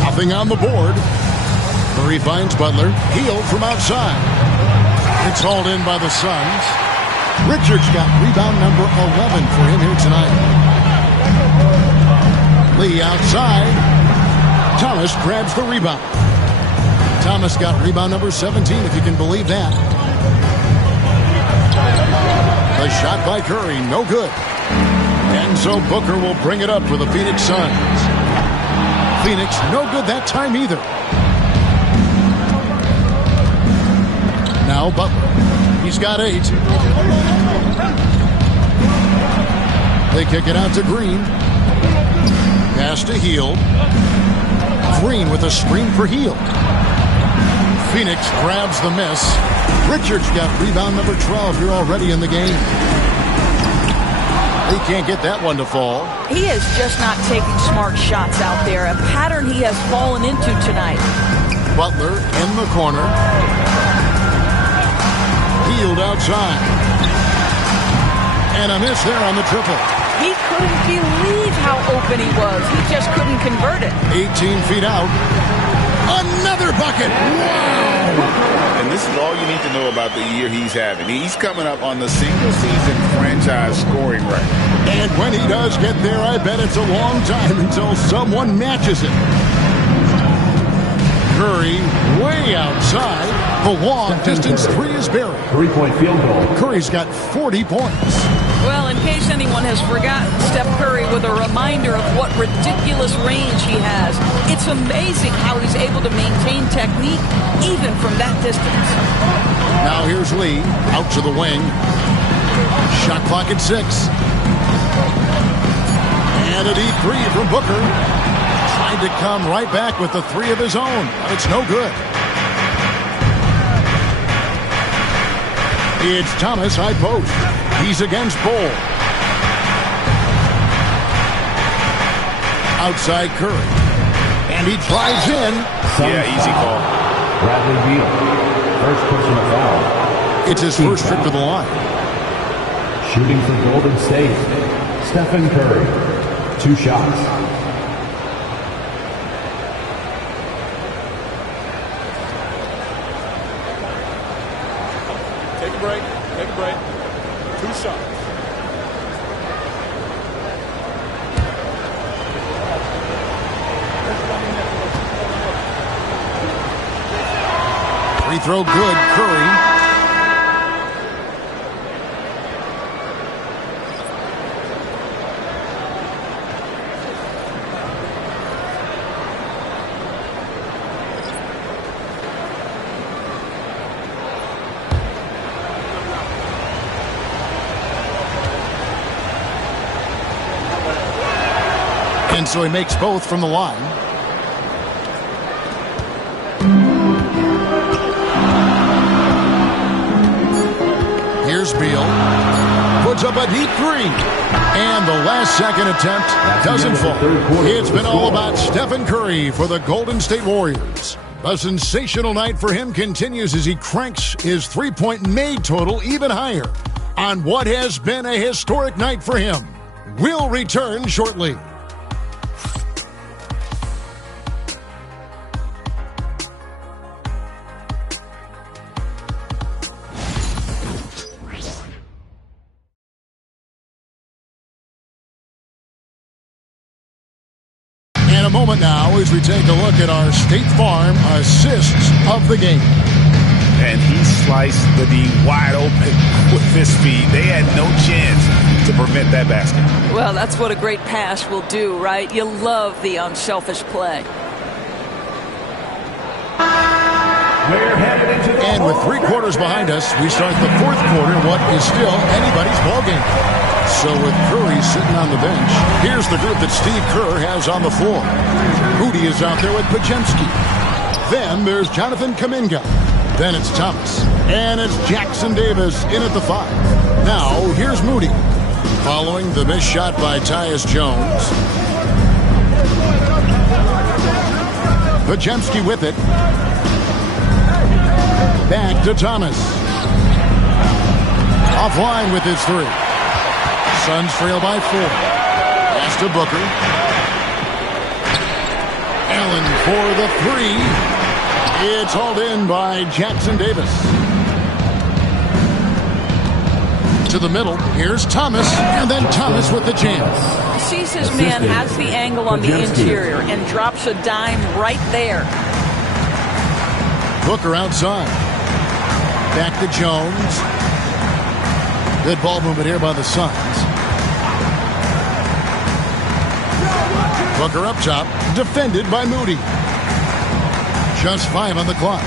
Nothing on the board. Murray finds Butler. Hield from outside. It's hauled in by the Suns. Richards got rebound number 11 for him here tonight. Lee outside. Thomas grabs the rebound. Thomas got rebound number 17, if you can believe that. A shot by Curry, no good. And so Booker will bring it up for the Phoenix Suns. Phoenix, no good that time either. Now Butler. He's got 8. They kick it out to Green. Pass to Hield. Green with a screen for Hield. Phoenix grabs the miss. Richards got rebound number 12 here already in the game. He can't get that one to fall. He is just not taking smart shots out there, a pattern he has fallen into tonight. Butler in the corner. Hield outside. And a miss there on the triple. He couldn't believe how open he was. He just couldn't convert it. 18 feet out. Another bucket. Wow. And this is all you need to know about the year he's having. He's coming up on the single-season franchise scoring record. And when he does get there, I bet it's a long time until someone matches it. Curry way outside. The long distance 3 is buried. 3-point field goal. Curry's got 40 points. Well, in case anyone has forgotten, Steph Curry with a reminder of what ridiculous range he has. It's amazing how he's able to maintain technique even from that distance. Now here's Lee out to the wing. Shot clock at 6. And a deep 3 from Booker. Trying to come right back with the 3 of his own, but it's no good. It's Thomas high post. He's against Bol. Outside Curry. And he drives in. Yeah, easy call. Bradley Beal. First personal foul. It's his first trip to the line. Shooting for Golden State. Stephen Curry. 2 shots. Take a break. Take a break. 2 shots. Free throw good, Curry. And so he makes both from the line. Here's Beal. Puts up a deep three. And the last second attempt doesn't fall. It's been all about Stephen Curry for the Golden State Warriors. A sensational night for him continues as he cranks his three-point made total even higher on what has been a historic night for him. We'll return shortly. In a moment now as we take a look at our State Farm assists of the game. And he sliced the D wide open with his feet. They had no chance to prevent that basket. Well, that's what a great pass will do, right? You love the unselfish play. And with 3 quarters behind us, we start the 4th quarter, what is still anybody's ballgame. So with Curry sitting on the bench, here's the group that Steve Kerr has on the floor. Moody is out there with Podziemski. Then there's Jonathan Kuminga. Then it's Thomas. And it's Jackson Davis in at the 5. Now, here's Moody. Following the missed shot by Tyus Jones. Podziemski with it. Back to Thomas. Offline with his 3. Suns trail by 4. Pass to Booker. Allen for the 3. It's hauled in by Jackson Davis. To the middle. Here's Thomas. And then Thomas with the jam. He sees his man has the angle on the interior and drops a dime right there. Booker outside. Back to Jones. Good ball movement here by the Suns. Booker up top, defended by Moody. Just 5 on the clock.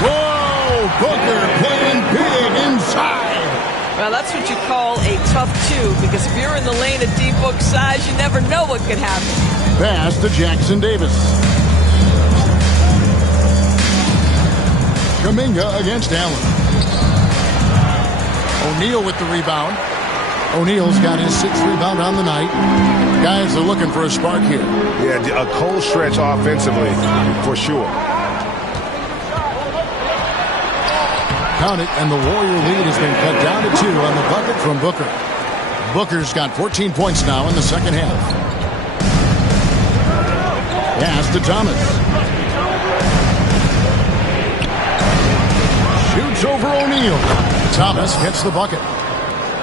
Whoa! Booker playing big inside. Well, that's what you call a tough 2, because if you're in the lane at D-Book size, you never know what could happen. Pass to Jackson Davis. Kuminga against Allen. O'Neal with the rebound. O'Neal's got his 6th rebound on the night. Guys are looking for a spark here. Yeah, a cold stretch offensively, for sure. Count it, and the Warrior lead has been cut down to 2 on the bucket from Booker. Booker's got 14 points now in the second half. Pass to Thomas. Shoots over O'Neal. Thomas gets the bucket.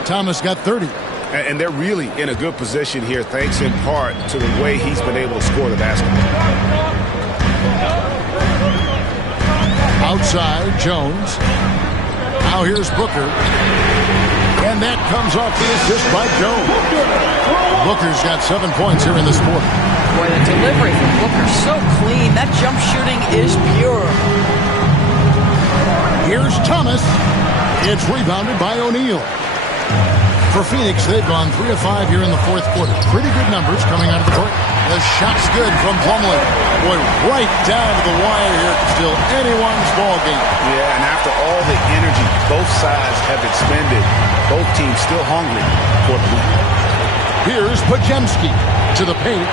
Thomas got 30. And they're really in a good position here, thanks in part to the way he's been able to score the basket. Outside, Jones. Now here's Booker. And that comes off the assist by Jones. Booker's got 7 points here in this quarter. Boy, the delivery from Booker so clean. That jump shooting is pure. Here's Thomas. It's rebounded by O'Neal. For Phoenix, they've gone 3 of 5 here in the 4th quarter. Pretty good numbers coming out of the court. The shot's good from Plumlee. Boy, right down to the wire here. Still anyone's ball game. Yeah, and after all the energy both sides have expended, both teams still hungry for the lead. Here's Podziemski to the paint.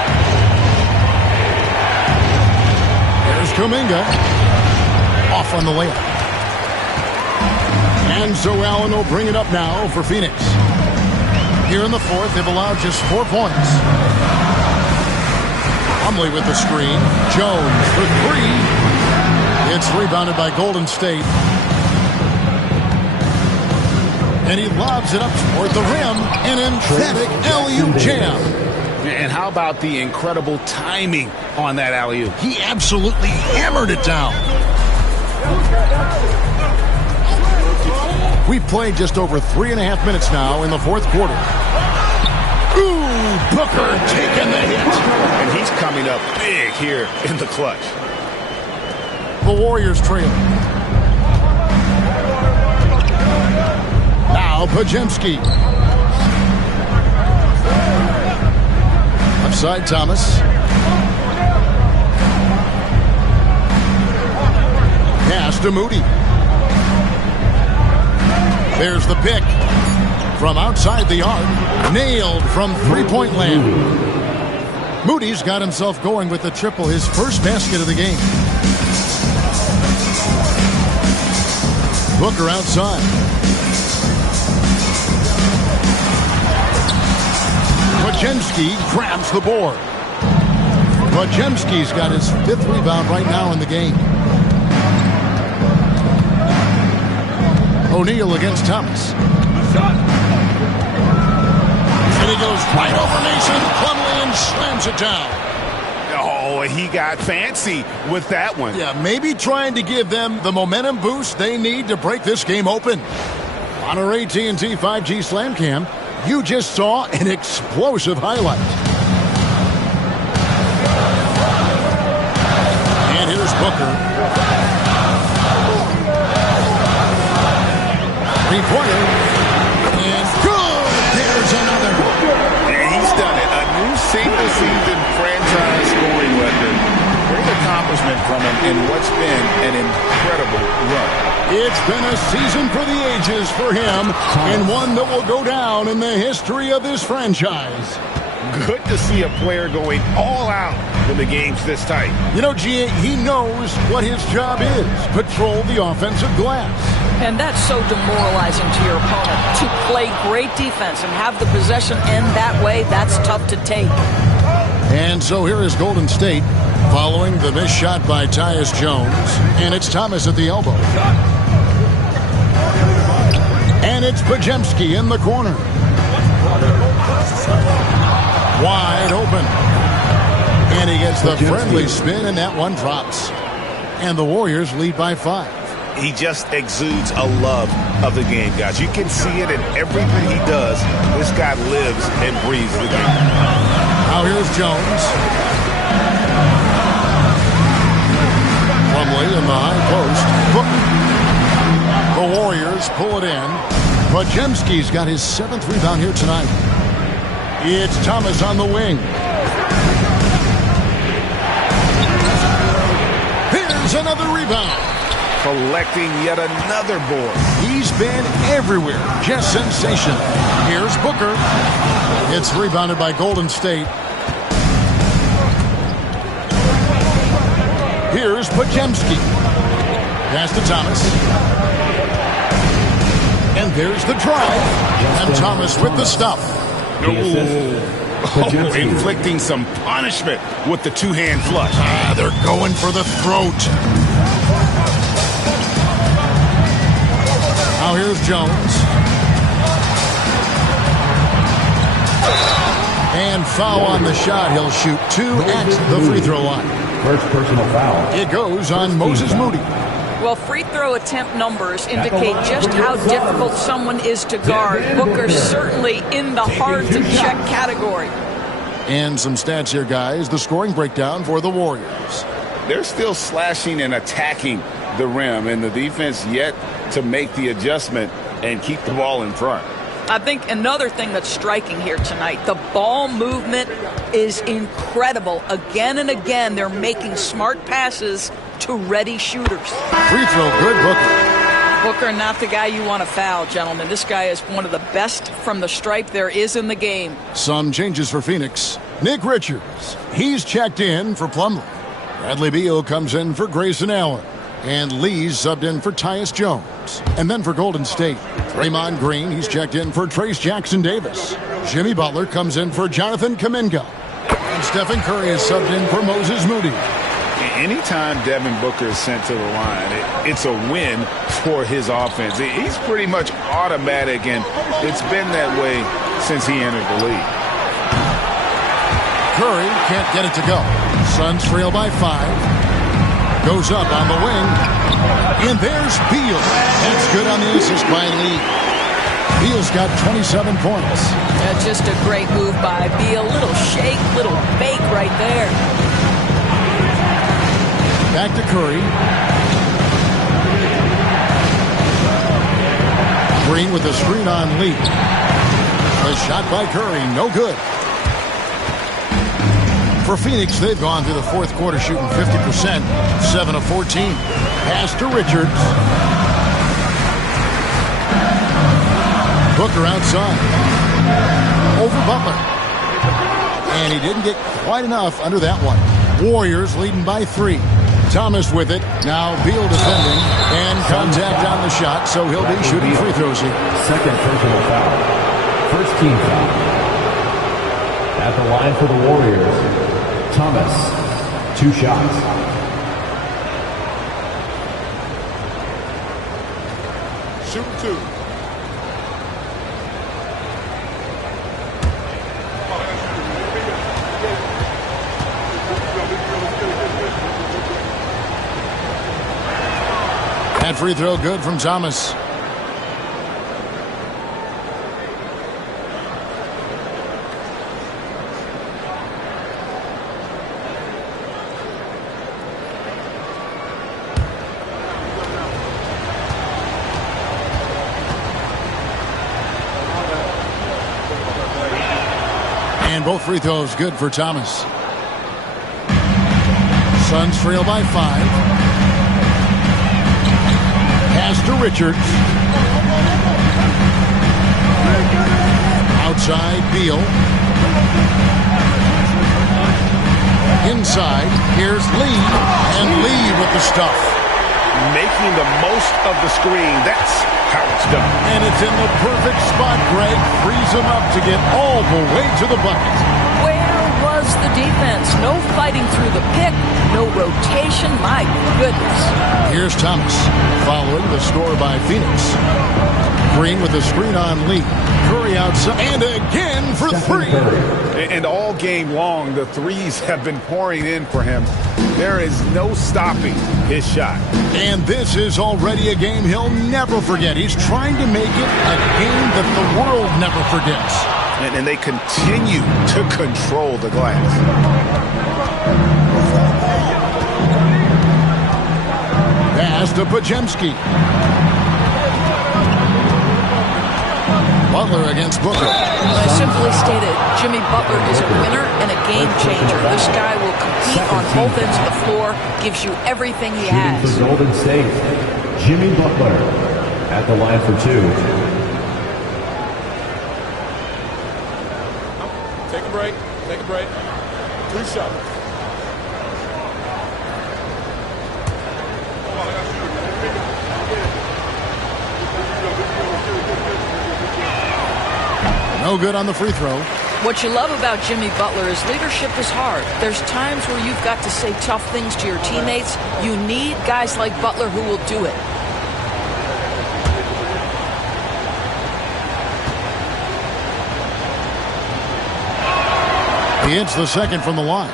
There's Kuminga. Off on the layup. And so Allen will bring it up now for Phoenix. Here in the 4th, they've allowed just 4 points. Plumlee with the screen. Jones for 3. It's rebounded by Golden State. And he lobs it up toward the rim. An emphatic alley-oop jam. And how about the incredible timing on that alley-oop? He absolutely hammered it down. We've played just over 3.5 minutes now in the fourth quarter. Ooh, Booker taking the hit. And he's coming up big here in the clutch. The Warriors trail. Now Podziemski. Upside Thomas. Pass to Moody. There's the pick. From outside the arc. Nailed from three-point land. Moody's got himself going with the triple, his first basket of the game. Booker outside. Podziemski grabs the board. Podziemski's got his 5th rebound right now in the game. O'Neal against Thomas. And he goes right over Mason Plumlee and slams it down. Oh, he got fancy with that one. Yeah, maybe trying to give them the momentum boost they need to break this game open. On our AT&T 5G Slam Cam, you just saw an explosive highlight. And here's Booker. Three-pointer. And good! There's another. And he's done it. A new single-season franchise scoring record. Great accomplishment from him in what's been an incredible run. It's been a season for the ages for him, and one that will go down in the history of this franchise. Good to see a player going all out when the game's this tight. You know, G.A., he knows what his job is. Patrol the offensive glass. And that's so demoralizing to your opponent. To play great defense and have the possession end that way, that's tough to take. And so here is Golden State following the missed shot by Tyus Jones. And it's Thomas at the elbow. And it's Podziemski in the corner. Wide open. And he gets the friendly spin, and that one drops. And the Warriors lead by 5. He just exudes a love of the game, guys. You can see it in everything he does. This guy lives and breathes the game. Now here's Jones. Plumlee in the high post. The Warriors pull it in. Podziemski's got his 7th rebound here tonight. It's Thomas on the wing. Here's another rebound. Collecting yet another board. He's been everywhere. Just sensational. Here's Booker. It's rebounded by Golden State. Here's Podziemski. Pass to Thomas. And there's the drive. And Thomas with the stop. Inflicting some punishment with the two-hand flush. They're going for the throat. Now here's Jones. And foul on the shot. He'll shoot 2 at the free throw line. First personal foul. It goes on Moses Moody. Well, free throw attempt numbers indicate just how difficult someone is to guard. Booker's certainly in the hard-to-check category. And some stats here, guys. The scoring breakdown for the Warriors. They're still slashing and attacking the rim, and the defense yet to make the adjustment and keep the ball in front. I think another thing that's striking here tonight, the ball movement is incredible. Again and again, they're making smart passes to ready shooters. Free throw, good, Booker. Booker, not the guy you want to foul, gentlemen. This guy is one of the best from the stripe there is in the game. Some changes for Phoenix. Nick Richards, he's checked in for Plumlee. Bradley Beal comes in for Grayson Allen. And Lee's subbed in for Tyus Jones. And then for Golden State, Draymond Green, he's checked in for Trace Jackson-Davis. Jimmy Butler comes in for Jonathan Kuminga. And Stephen Curry is subbed in for Moses Moody. Anytime Devin Booker is sent to the line, it's a win for his offense. He's pretty much automatic, and it's been that way since he entered the league. Curry can't get it to go. Suns trail by 5. Goes up on the wing. And there's Beal. That's good on the assist by Lee. Beal's got 27 points. Just a great move by Beal. Little shake, little bake right there. Back to Curry. Green with the screen on Lee. A shot by Curry, no good. For Phoenix, they've gone through the fourth quarter shooting 50%, 7 of 14. Pass to Richards. Booker outside. Over Butler. And he didn't get quite enough under that one. Warriors leading by 3. Thomas with it. Now Beal defending. And contact on the shot, so he'll be shooting free throws here. Second personal foul. First team foul. At the line for the Warriors, Thomas. 2 shots. Shoot 2. That free throw good from Thomas. And both free throws good for Thomas. Suns trail by 5. Pass to Richards. Outside, Beal. Inside, here's Lee. And Lee with the stuff. Making the most of the screen. That's how it's done. And it's in the perfect spot, Greg. Frees him up to get all the way to the bucket. Where was the defense? No fighting through the pick. No rotation. My goodness. Here's Thomas following the score by Phoenix. Green with the screen on Lee. Curry outside. And again for 3. And all game long, the threes have been pouring in for him. There is no stopping his shot. And this is already a game he'll never forget. He's trying to make it a game that the world never forgets. And they continue to control the glass. Pass to Podziemski. Butler against Booker. Simply stated, Jimmy Butler is a winner and a game changer. This guy will compete on both ends of the floor, gives you everything he has. For Golden State, Jimmy Butler at the line for 2. Take a break. Take a break. 2 shots. No good on the free throw. What you love about Jimmy Butler is leadership is hard. There's times where you've got to say tough things to your teammates. You need guys like Butler who will do it. He hits the second from the line.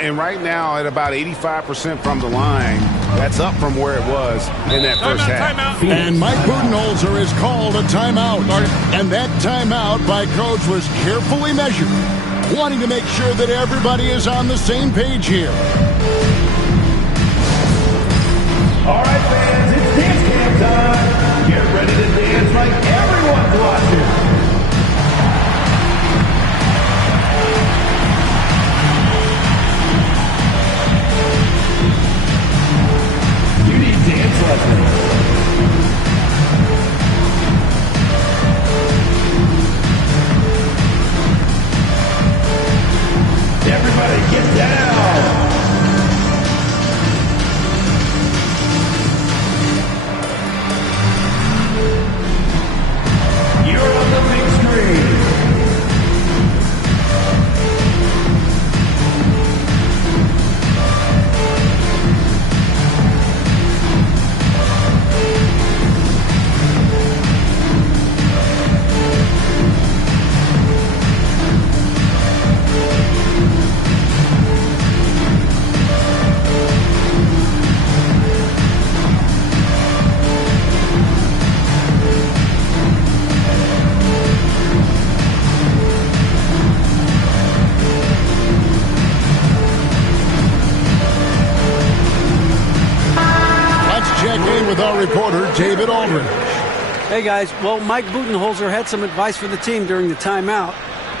And right now at about 85% from the line, that's up from where it was in that first half. And Mike Budenholzer has called a timeout. And that timeout by Coach was carefully measured, wanting to make sure that everybody is on the same page here. All right, fans, it's dance cam time. Get ready to dance like everyone's watching. Dance lessons. Everybody get down. You're on the big screen. with our reporter, David Aldridge. Hey, guys. Well, Mike Budenholzer had some advice for the team during the timeout.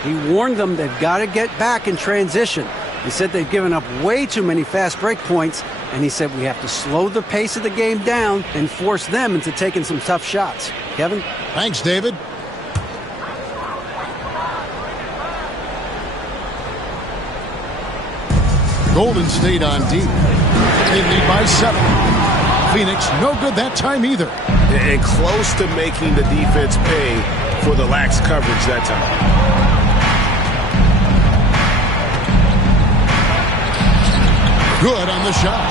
He warned them they've got to get back in transition. He said they've given up way too many fast break points, and he said we have to slow the pace of the game down and force them into taking some tough shots. Kevin? Thanks, David. Golden State on deep. They lead by 7. Phoenix, no good that time either. And close to making the defense pay for the lax coverage that time. Good on the shot.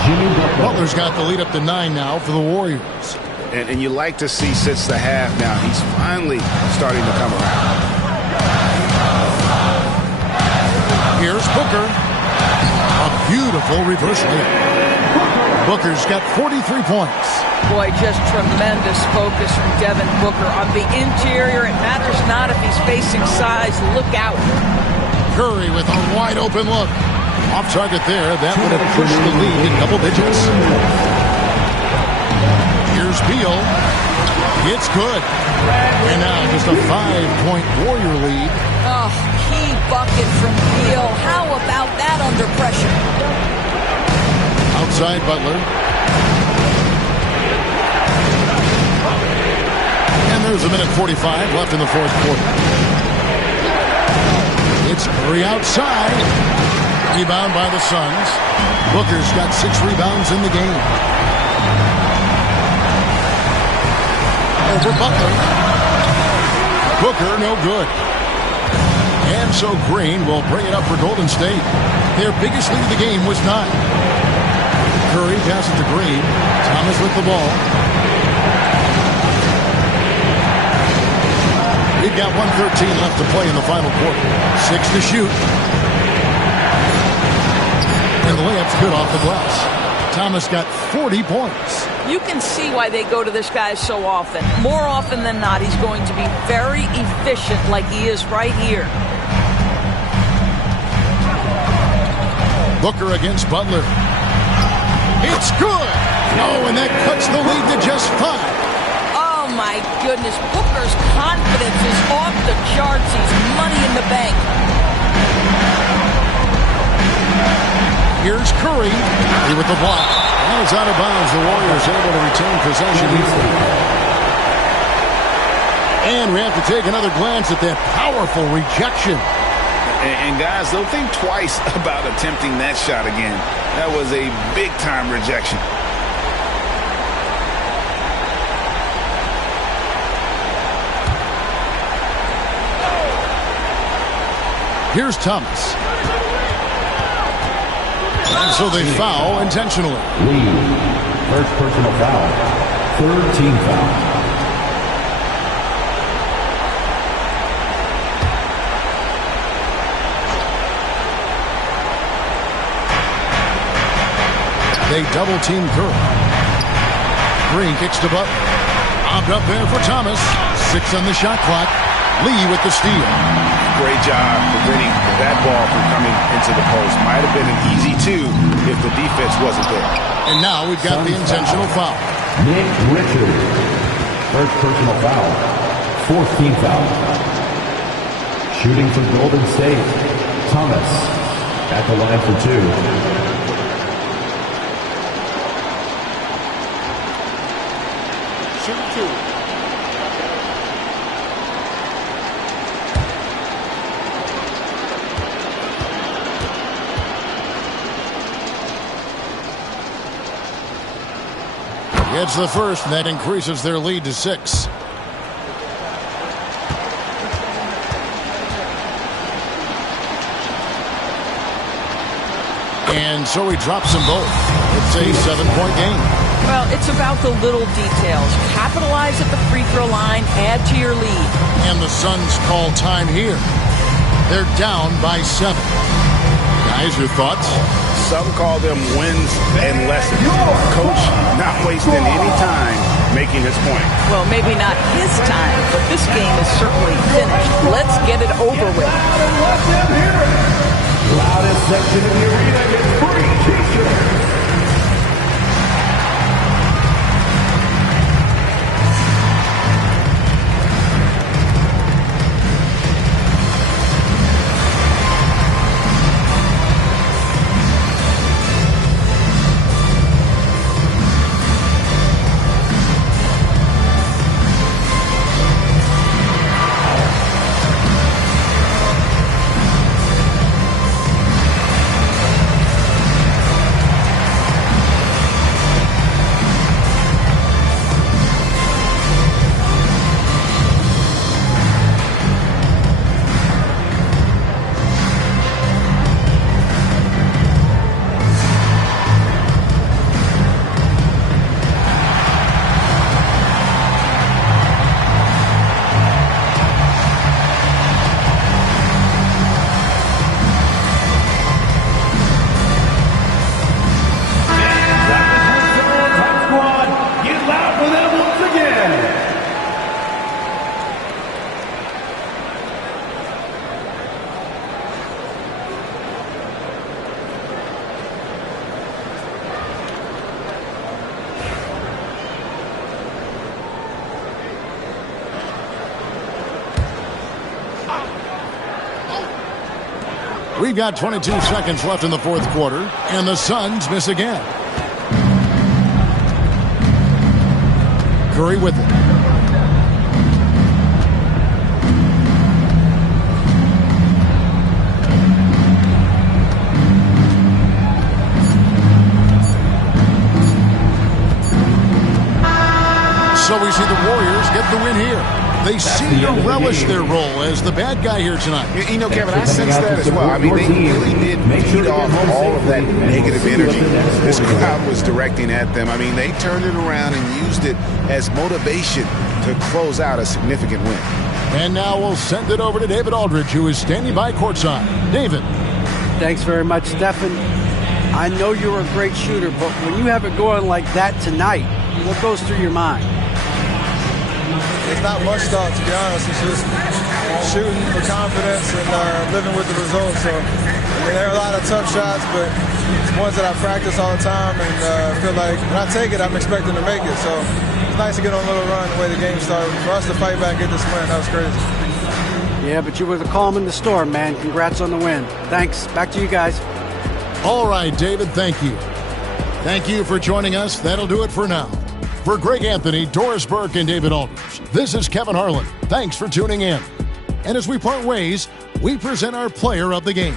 Butler's got the lead up to 9 now for the Warriors. And you like to see since the half now, he's finally starting to come around. Here's Booker. A beautiful reverse layup. Booker's got 43 points. Boy, just tremendous focus from Devin Booker on the interior. It matters not if he's facing size. Look out. Curry with a wide open look. Off target there. That would have pushed the lead in double digits. Here's Beal. It's good. And now just a 5-point Warrior lead. Oh, key bucket from Beal. How about that under pressure? Outside Butler. And there's a minute 45 left in the fourth quarter. It's Curry outside. Rebound by the Suns. Booker's got 6 rebounds in the game. Over Butler. Booker, no good. And so Green will bring it up for Golden State. Their biggest lead of the game was 9. Curry passes to Green. Thomas with the ball. We've got 1:13 left to play in the final quarter. 6 to shoot. And the layup's good off the glass. Thomas got 40 points. You can see why they go to this guy so often. More often than not, he's going to be very efficient like he is right here. Booker against Butler. It's good. Oh, and that cuts the lead to just 5. Oh, my goodness. Booker's confidence is off the charts. He's money in the bank. Here's Curry. Curry with the block. And it's out of bounds. The Warriors able to retain possession. And we have to take another glance at that powerful rejection. And guys, don't think twice about attempting that shot again. That was a big-time rejection. Here's Thomas. And so they foul intentionally. Lee, first personal foul. Third team foul. They double-team Curry. Green kicks to Butler. Bobbed up there for Thomas. 6 on the shot clock. Lee with the steal. Great job preventing that ball from coming into the post. Might have been an easy 2 if the defense wasn't there. And now we've got the intentional foul. Nick Richards, first personal foul. Fourth team foul. Shooting for Golden State, Thomas at the line for 2. Gets the first, and that increases their lead to 6. And so he drops them both. It's a 7-point game. Well, it's about the little details. Capitalize at the free throw line, add to your lead. And the Suns call time here. They're down by 7. Guys, your thoughts? Some call them wins and lessons. Coach not wasting any time making his point. Well, maybe not his time, but this game is certainly finished. Let's get it over with. Loudest section in the arena gets free t-shirts. We've got 22 seconds left in the fourth quarter, and the Suns miss again. Curry with it. So we see the Warriors get the win here. They seem to relish their role as the bad guy here tonight. You know, Kevin, I sense that as well. I mean, they really did feed off all of that negative energy this crowd was directing at them. I mean, they turned it around and used it as motivation to close out a significant win. And now we'll send it over to David Aldridge, who is standing by courtside. David. Thanks very much, Stephen. I know you're a great shooter, but when you have it going like that tonight, what goes through your mind? It's not much thought, to be honest. It's just shooting for confidence and living with the results. So, I mean, there are a lot of tough shots, but it's ones that I practice all the time and feel like when I take it, I'm expecting to make it. So it's nice to get on a little run the way the game started. For us to fight back and get this win, that was crazy. Yeah, but you were the calm in the storm, man. Congrats on the win. Thanks. Back to you guys. All right, David, thank you. Thank you for joining us. That'll do it for now. For Greg Anthony, Doris Burke, and David Aldridge, this is Kevin Harlan. Thanks for tuning in. And as we part ways, we present our player of the game.